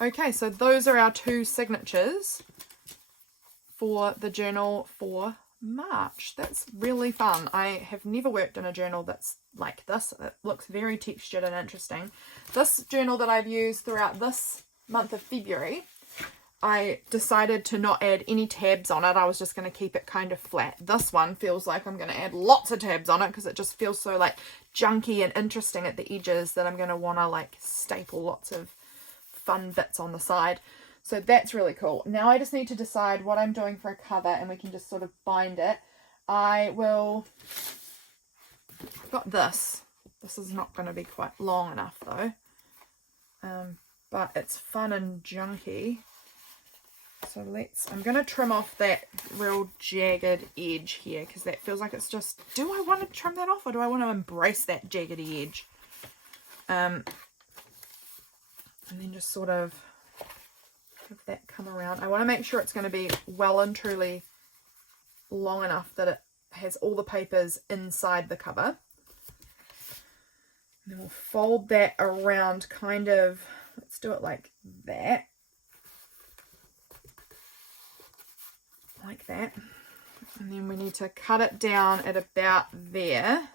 Okay, so those are our 2 signatures for the journal for March. That's really fun. I have never worked in a journal that's like this. It looks very textured and interesting. This journal that I've used throughout this month of February, I decided to not add any tabs on it. I was just going to keep it kind of flat. This one feels like I'm going to add lots of tabs on it because it just feels so like junky and interesting at the edges that I'm going to want to like staple lots of fun bits on the side. So that's really cool. Now I just need to decide what I'm doing for a cover, and we can just sort of bind it. I've got this. This is not going to be quite long enough though. But it's fun and junky. So I'm going to trim off that real jagged edge here, because that feels like it's just, do I want to trim that off, or do I want to embrace that jagged edge? And then just sort of have that come around. I want to make sure it's going to be well and truly long enough that it has all the papers inside the cover. And then we'll fold that around kind of, let's do it like that. Like that. And then we need to cut it down at about there.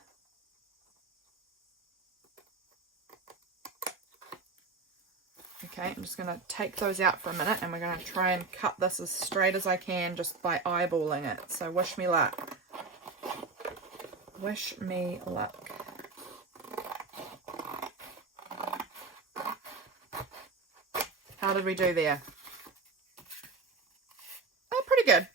Okay, I'm just going to take those out for a minute, and we're going to try and cut this as straight as I can just by eyeballing it. So wish me luck. Wish me luck. How did we do there? Oh, pretty good.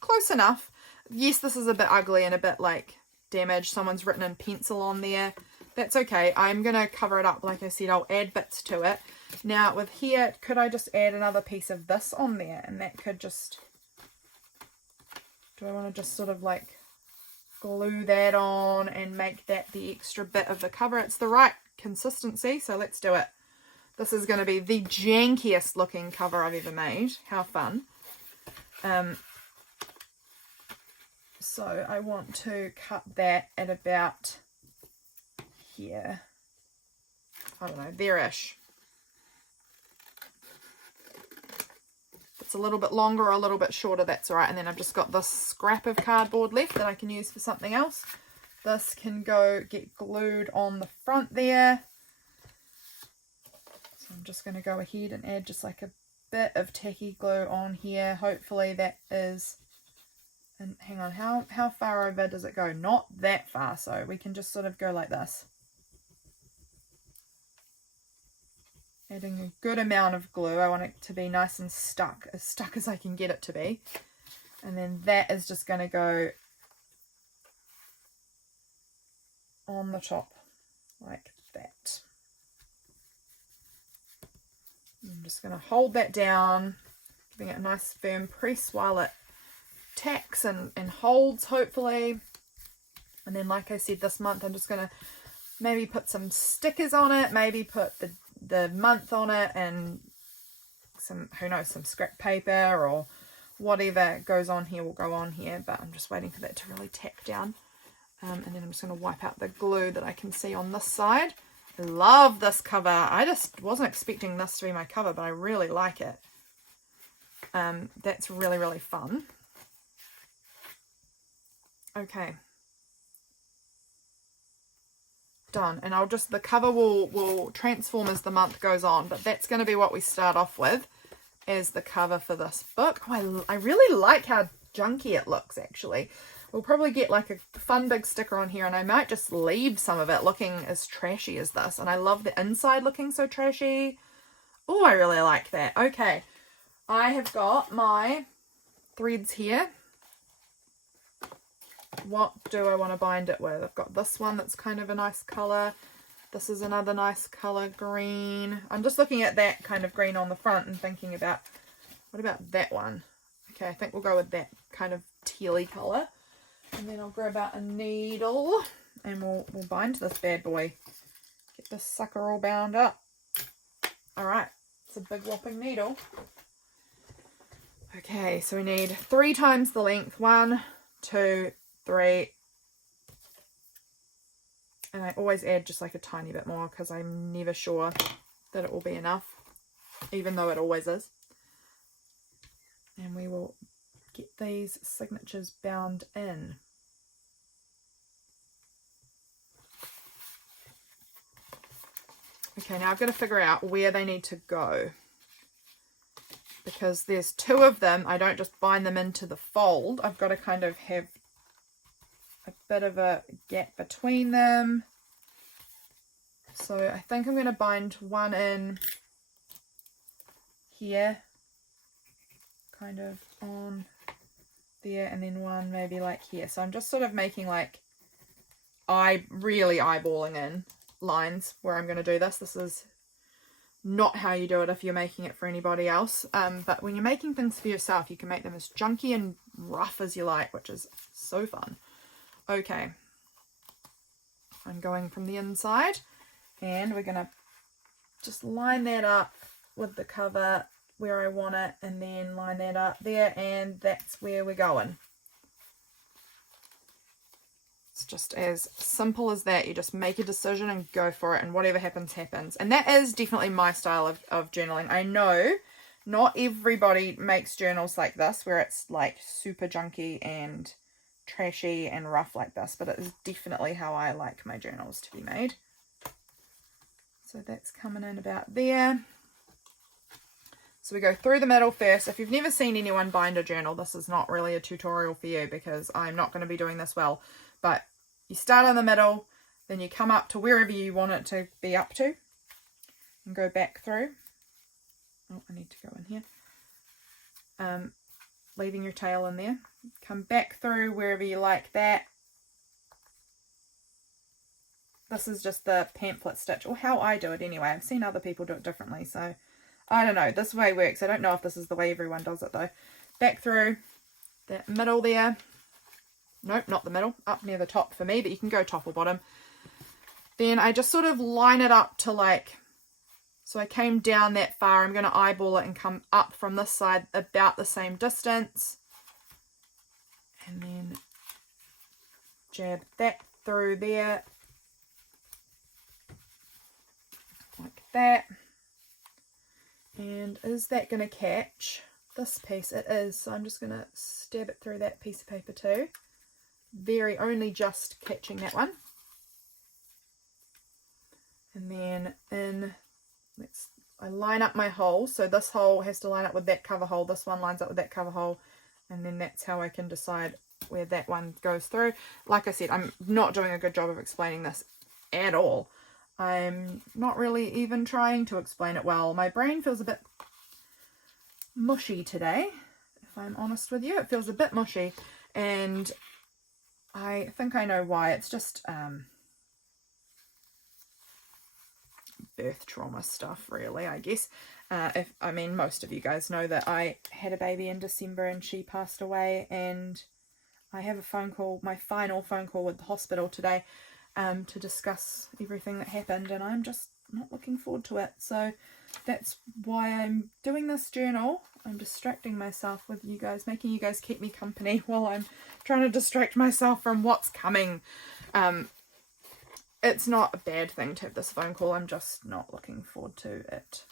Close enough. Yes, this is a bit ugly and a bit like damaged. Someone's written in pencil on there. That's okay. I'm going to cover it up. Like I said, I'll add bits to it. Now with here, could I just add another piece of this on there? And that could just, do I want to just sort of like glue that on and make that the extra bit of the cover? It's the right consistency, so let's do it. This is going to be the jankiest looking cover I've ever made. How fun. So I want to cut that at about here. I don't know, there-ish. It's a little bit longer or a little bit shorter, that's all right. And then I've just got this scrap of cardboard left that I can use for something else. This can go get glued on the front there. So I'm just going to go ahead and add just like a bit of tacky glue on here. Hopefully that is, and hang on, how far over does it go? Not that far, so we can just sort of go like this. Adding a good amount of glue. I want it to be nice and stuck as I can get it to be. And then that is just going to go on the top like that. I'm just going to hold that down, giving it a nice firm press while it tacks and holds, hopefully. And then, like I said, this month I'm just going to maybe put some stickers on it, maybe put the month on it, and some, who knows, some scrap paper or whatever goes on here will go on here. But I'm just waiting for that to really tack down. And then I'm just going to wipe out the glue that I can see on this side. I love this cover. I just wasn't expecting this to be my cover, but I really like it. That's really, really fun. Okay. Done. And I'll just, the cover will transform as the month goes on, but that's going to be what we start off with as the cover for this book. Oh, I really like how junky it looks, actually. We'll probably get like a fun big sticker on here, and I might just leave some of it looking as trashy as this. And I love the inside looking so trashy. Oh, I really like that. Okay, I have got my threads here. What do I want to bind it with? I've got this one that's kind of a nice colour. This is another nice colour, green. I'm just looking at that kind of green on the front and thinking about, what about that one? Okay, I think we'll go with that kind of tealy colour. And then I'll grab out a needle and we'll bind this bad boy. Get this sucker all bound up. Alright, it's a big whopping needle. Okay, so we need 3 times the length. 1, 2, 3. And I always add just like a tiny bit more because I'm never sure that it will be enough, even though it always is. And we will get these signatures bound in. Okay, now I've got to figure out where they need to go, because there's 2 of them. I don't just bind them into the fold. I've got to kind of have a bit of a gap between them. So I think I'm going to bind one in here, kind of on there, and then one maybe like here. So I'm just sort of making like really eyeballing in lines where I'm going to do this. This is not how you do it if you're making it for anybody else, but when you're making things for yourself, you can make them as junky and rough as you like, which is so fun. Okay, I'm going from the inside, and we're going to just line that up with the cover where I want it, and then line that up there, and that's where we're going. It's just as simple as that. You just make a decision and go for it, and whatever happens, happens. And that is definitely my style of journaling. I know not everybody makes journals like this, where it's like super junky and trashy and rough like this, but it is definitely how I like my journals to be made. So that's coming in about there. So we go through the middle first. If you've never seen anyone bind a journal, this is not really a tutorial for you, because I'm not going to be doing this well. But you start in the middle, then you come up to wherever you want it to be up to, and go back through. Oh, I need to go in here. Leaving your tail in there. Come back through wherever you like that. This is just the pamphlet stitch, or how I do it anyway. I've seen other people do it differently, so I don't know. This way works. I don't know if this is the way everyone does it though. Back through that middle there. Nope, not the middle. Up near the top for me, but you can go top or bottom. Then I just sort of line it up to like, so I came down that far. I'm going to eyeball it and come up from this side about the same distance. And then jab that through there. Like that. And is that going to catch this piece? It is. So I'm just going to stab it through that piece of paper too. Only just catching that one. And then I line up my hole. So this hole has to line up with that cover hole. This one lines up with that cover hole. And then that's how I can decide where that one goes through. Like I said, I'm not doing a good job of explaining this at all. I'm not really even trying to explain it well. My brain feels a bit mushy today, if I'm honest with you. It feels a bit mushy, and I think I know why. It's just birth trauma stuff, really, I guess. I mean, most of you guys know that I had a baby in December and she passed away, and I have a phone call, my final phone call with the hospital today, to discuss everything that happened, and I'm just not looking forward to it. So that's why I'm doing this journal. I'm distracting myself with you guys, making you guys keep me company while I'm trying to distract myself from what's coming. It's not a bad thing to have this phone call. I'm just not looking forward to it.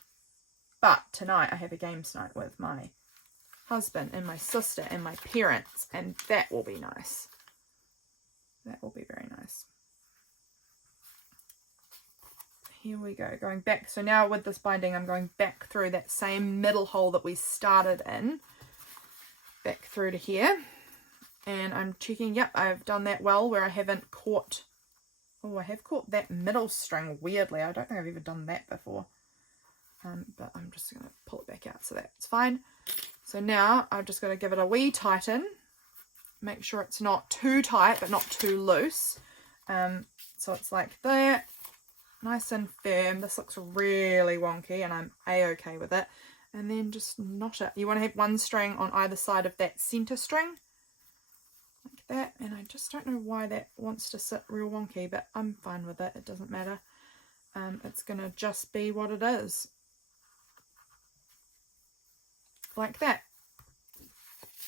But tonight I have a games night with my husband and my sister and my parents, and that will be nice. That will be very nice. Here we go, going back. So now with this binding, I'm going back through that same middle hole that we started in, back through to here, and I'm checking, yep, I've done that well, where I haven't caught, oh, I have caught that middle string weirdly. I don't think I've ever done that before, but I'm just going to pull it back out, so that's fine. So now I've just got to give it a wee tighten, make sure it's not too tight but not too loose. So it's like that. Nice and firm. This looks really wonky and I'm a-okay with it. And then just knot it. You want to have one string on either side of that center string. Like that. And I just don't know why that wants to sit real wonky, but I'm fine with it. It doesn't matter. It's going to just be what it is. Like that.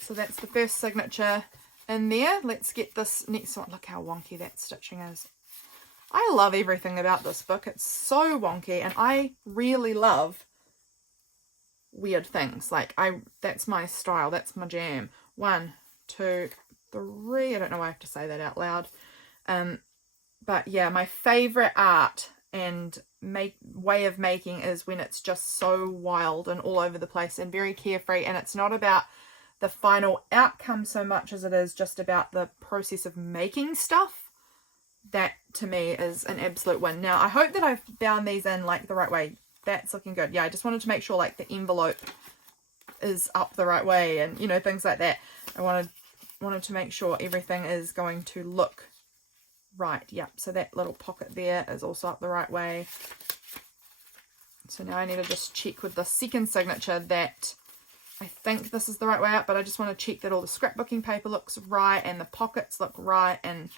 So that's the first signature in there. Let's get this next one. Look how wonky that stitching is. I love everything about this book. It's so wonky, and I really love weird things. Like, that's my style. That's my jam. 1, 2, 3. I don't know why I have to say that out loud. But yeah, my favorite art and way of making is when it's just so wild and all over the place and very carefree, and it's not about the final outcome so much as it is just about the process of making stuff. That to me is an absolute win. Now I hope that I've bound these in like the right way. That's looking good. Yeah, I just wanted to make sure like the envelope is up the right way, and you know, things like that. I wanted to make sure everything is going to look right. Yep, so that little pocket there is also up the right way. So now I need to just check with the second signature that I think this is the right way up, but I just want to check that all the scrapbooking paper looks right and the pockets look right and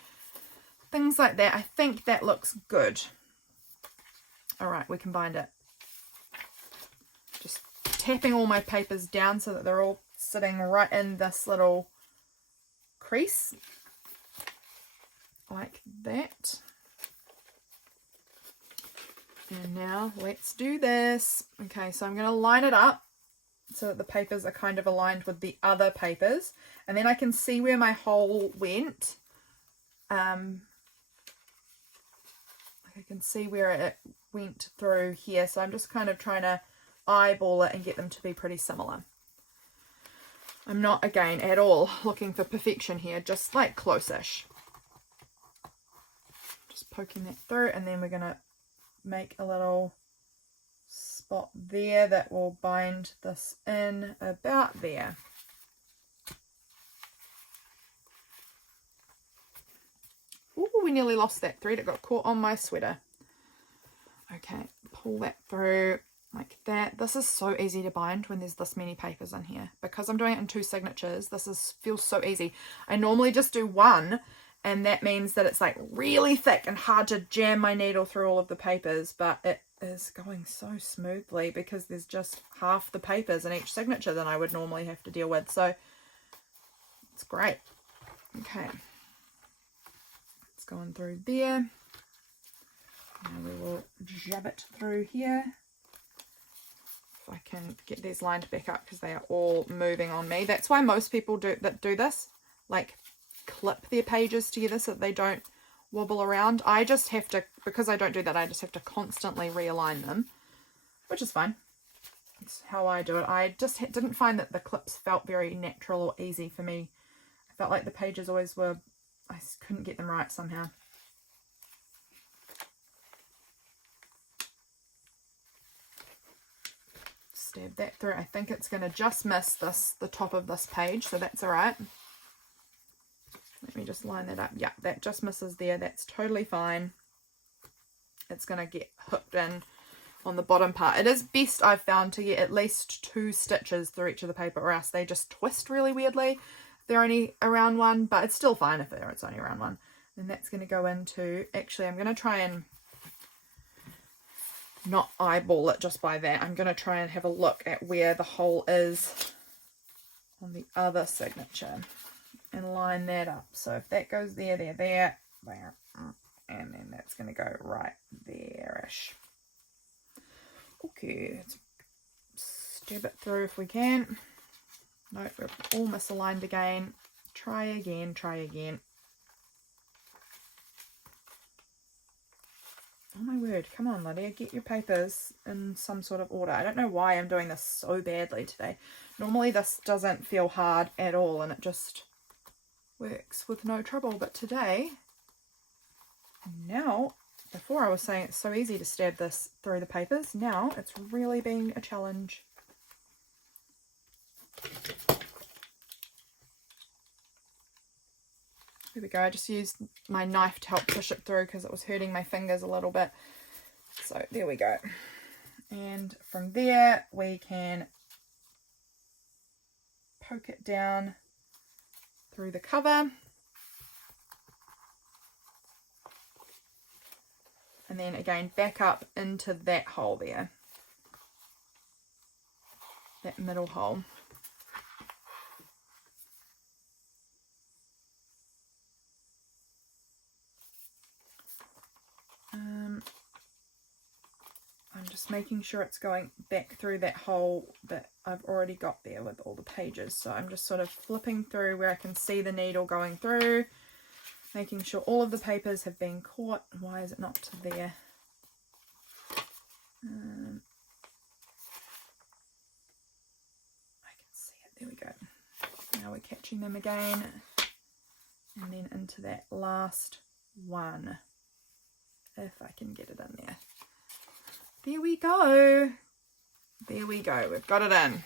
things like that. I think that looks good. All right, we can bind it. Just tapping all my papers down so that they're all sitting right in this little crease. Like that. And now let's do this. Okay, so I'm going to line it up so that the papers are kind of aligned with the other papers. And then I can see where my hole went. I can see where it went through here, so I'm just kind of trying to eyeball it and get them to be pretty similar. I'm not, again, at all looking for perfection here, just like close-ish. Just poking that through, and then we're going to make a little spot there that will bind this in about there. Ooh, we nearly lost that thread. It got caught on my sweater. Okay, pull that through like that. This is so easy to bind when there's this many papers in here. Because I'm doing it in 2 signatures, feels so easy. I normally just do 1, and that means that it's like really thick and hard to jam my needle through all of the papers, but it is going so smoothly because there's just half the papers in each signature than I would normally have to deal with. So it's great. Okay. Going through there. Now we will jab it through here. If I can get these lined back up because they are all moving on me. That's why most people do this, like clip their pages together so that they don't wobble around. I just have to, because I don't do that, I just have to constantly realign them, which is fine. That's how I do it. I just didn't find that the clips felt very natural or easy for me. I felt like the pages always were, I couldn't get them right somehow. Stab that through. I think it's going to just miss the top of this page, so that's all right. Let me just line that up. Yeah, that just misses there. That's totally fine. It's going to get hooked in on the bottom part. It is best, I've found, to get at least 2 stitches through each of the paper, or else they just twist really weirdly. They're only around 1, but it's still fine if it's only around 1. And that's going to go into, actually I'm going to try and not eyeball it just by that. I'm going to try and have a look at where the hole is on the other signature and line that up. So if that goes there, there, and then that's going to go right there-ish. Okay, let's stab it through if we can. Nope, we're all misaligned again. Try again, try again. Oh my word, come on Lydia, get your papers in some sort of order. I don't know why I'm doing this so badly today. Normally this doesn't feel hard at all and it just works with no trouble, but today, now, before I was saying it's so easy to stab this through the papers, now it's really being a challenge. There we go. I just used my knife to help push it through because it was hurting my fingers a little bit. So there we go. And from there we can poke it down through the cover. And then again back up into that hole there. That middle hole. just making sure it's going back through that hole that I've already got there with all the pages. So I'm just sort of flipping through where I can see the needle going through, making sure all of the papers have been caught. Why is it not there? I can see it. There we go. Now we're catching them again. And then into that last one. If I can get it in there. There we go. There we go. We've got it in.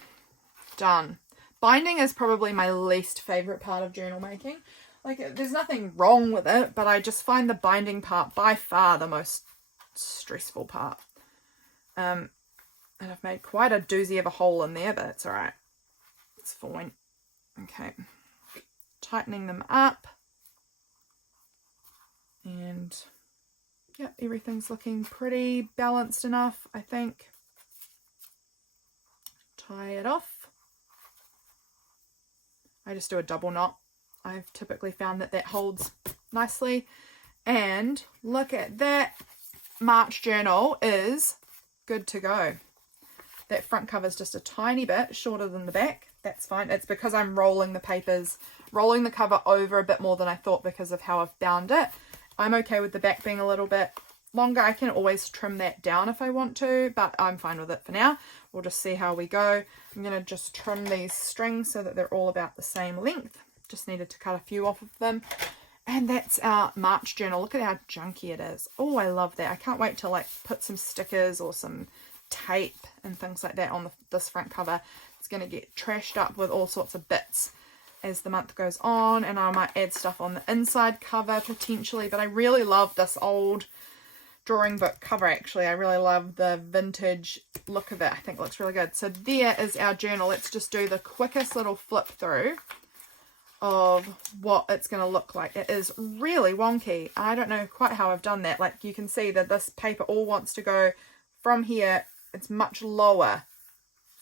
Done. Binding is probably my least favourite part of journal making. Like, there's nothing wrong with it, but I just find the binding part by far the most stressful part. And I've made quite a doozy of a hole in there, but it's alright. It's fine. Okay. Tightening them up. And yeah, everything's looking pretty balanced enough, I think. Tie it off. I just do a double knot. I've typically found that that holds nicely. And look at that. March journal is good to go. That front cover is just a tiny bit shorter than the back. That's fine. It's because I'm rolling the papers, rolling the cover over a bit more than I thought because of how I've bound it. I'm okay with the back being a little bit longer. I can always trim that down if I want to, but I'm fine with it for now. We'll just see how we go. I'm going to just trim these strings so that they're all about the same length. Just needed to cut a few off of them. And that's our March journal. Look at how junky it is. Oh, I love that. I can't wait to like put some stickers or some tape and things like that on this front cover. It's going to get trashed up with all sorts of bits as the month goes on, and I might add stuff on the inside cover potentially, but I really love this old drawing book cover actually. I really love the vintage look of it. I think it looks really good. So there is our journal. Let's just do the quickest little flip through of what it's going to look like. It is really wonky. I don't know quite how I've done that. Like, you can see that this paper all wants to go from here. It's much lower.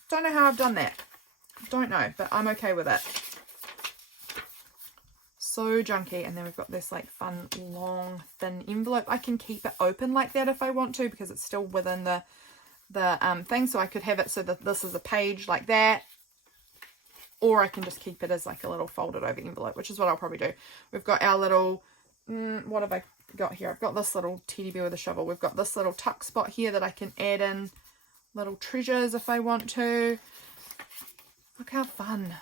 Don't know how I've done that. Don't know, but I'm okay with it. So junky. And then we've got this like fun long thin envelope. I can keep it open like that if I want to, because it's still within the thing. So I could have it so that this is a page like that, or I can just keep it as like a little folded over envelope, which is what I'll probably do. We've got our little what have I got here? I've got this little teddy bear with a shovel. We've got this little tuck spot here that I can add in little treasures if I want to. Look how fun.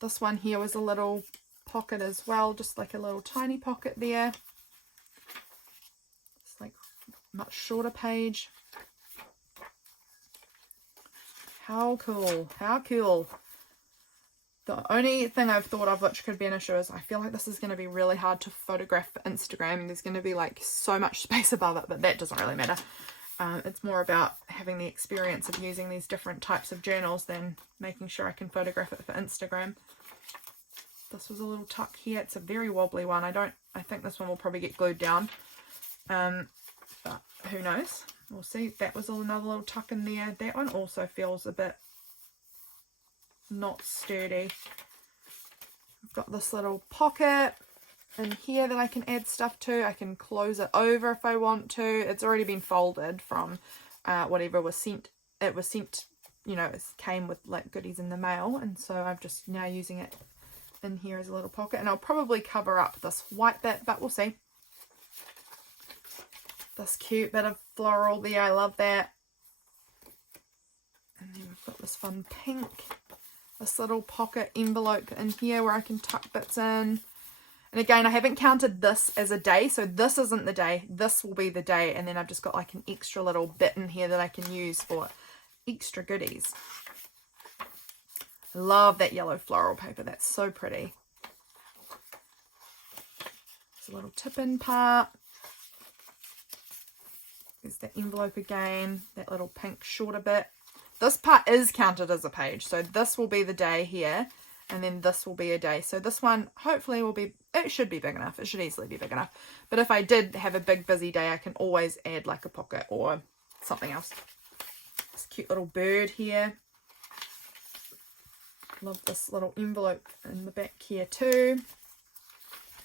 This one here was a little pocket as well, just like a little tiny pocket there. It's like much shorter page. How cool. How cool. The only thing I've thought of which could be an issue is I feel like this is going to be really hard to photograph for Instagram. There's going to be like so much space above it, but that doesn't really matter. It's more about having the experience of using these different types of journals than making sure I can photograph it for Instagram. This was a little tuck here. It's a very wobbly one. I think this one will probably get glued down. But who knows? We'll see. That was another little tuck in there. That one also feels a bit not sturdy. I've got this little pocket in here that I can add stuff to. I can close it over if I want to. It's already been folded from whatever was sent. It was sent, you know, it came with like goodies in the mail, and so I'm just now using it in here as a little pocket. And I'll probably cover up this white bit, but we'll see. This cute bit of floral there, I love that. And then we've got this fun pink, this little pocket envelope in here where I can tuck bits in. And again, I haven't counted this as a day, so this isn't the day. This will be the day, and then I've just got like an extra little bit in here that I can use for extra goodies. I love that yellow floral paper. That's so pretty. There's a little tip-in part. There's the envelope again, that little pink shorter bit. This part is counted as a page, so this will be the day here, and then this will be a day. So this one hopefully will be, it should be big enough. It should easily be big enough. But if I did have a big busy day, I can always add like a pocket or something else. This cute little bird here. Love this little envelope in the back here too.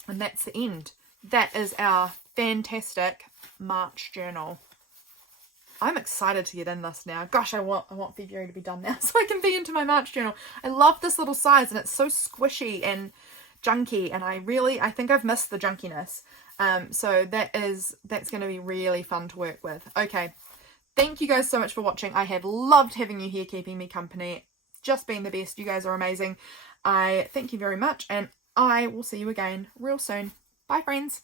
And that's the end. That is our fantastic March journal. I'm excited to get in this now. Gosh, I want February to be done now so I can be into my March journal. I love this little size, and it's so squishy and junky, and I think I've missed the junkiness. So that's going to be really fun to work with. Okay, thank you guys so much for watching. I have loved having you here, keeping me company. Just been the best. You guys are amazing. I thank you very much, and I will see you again real soon. Bye, friends.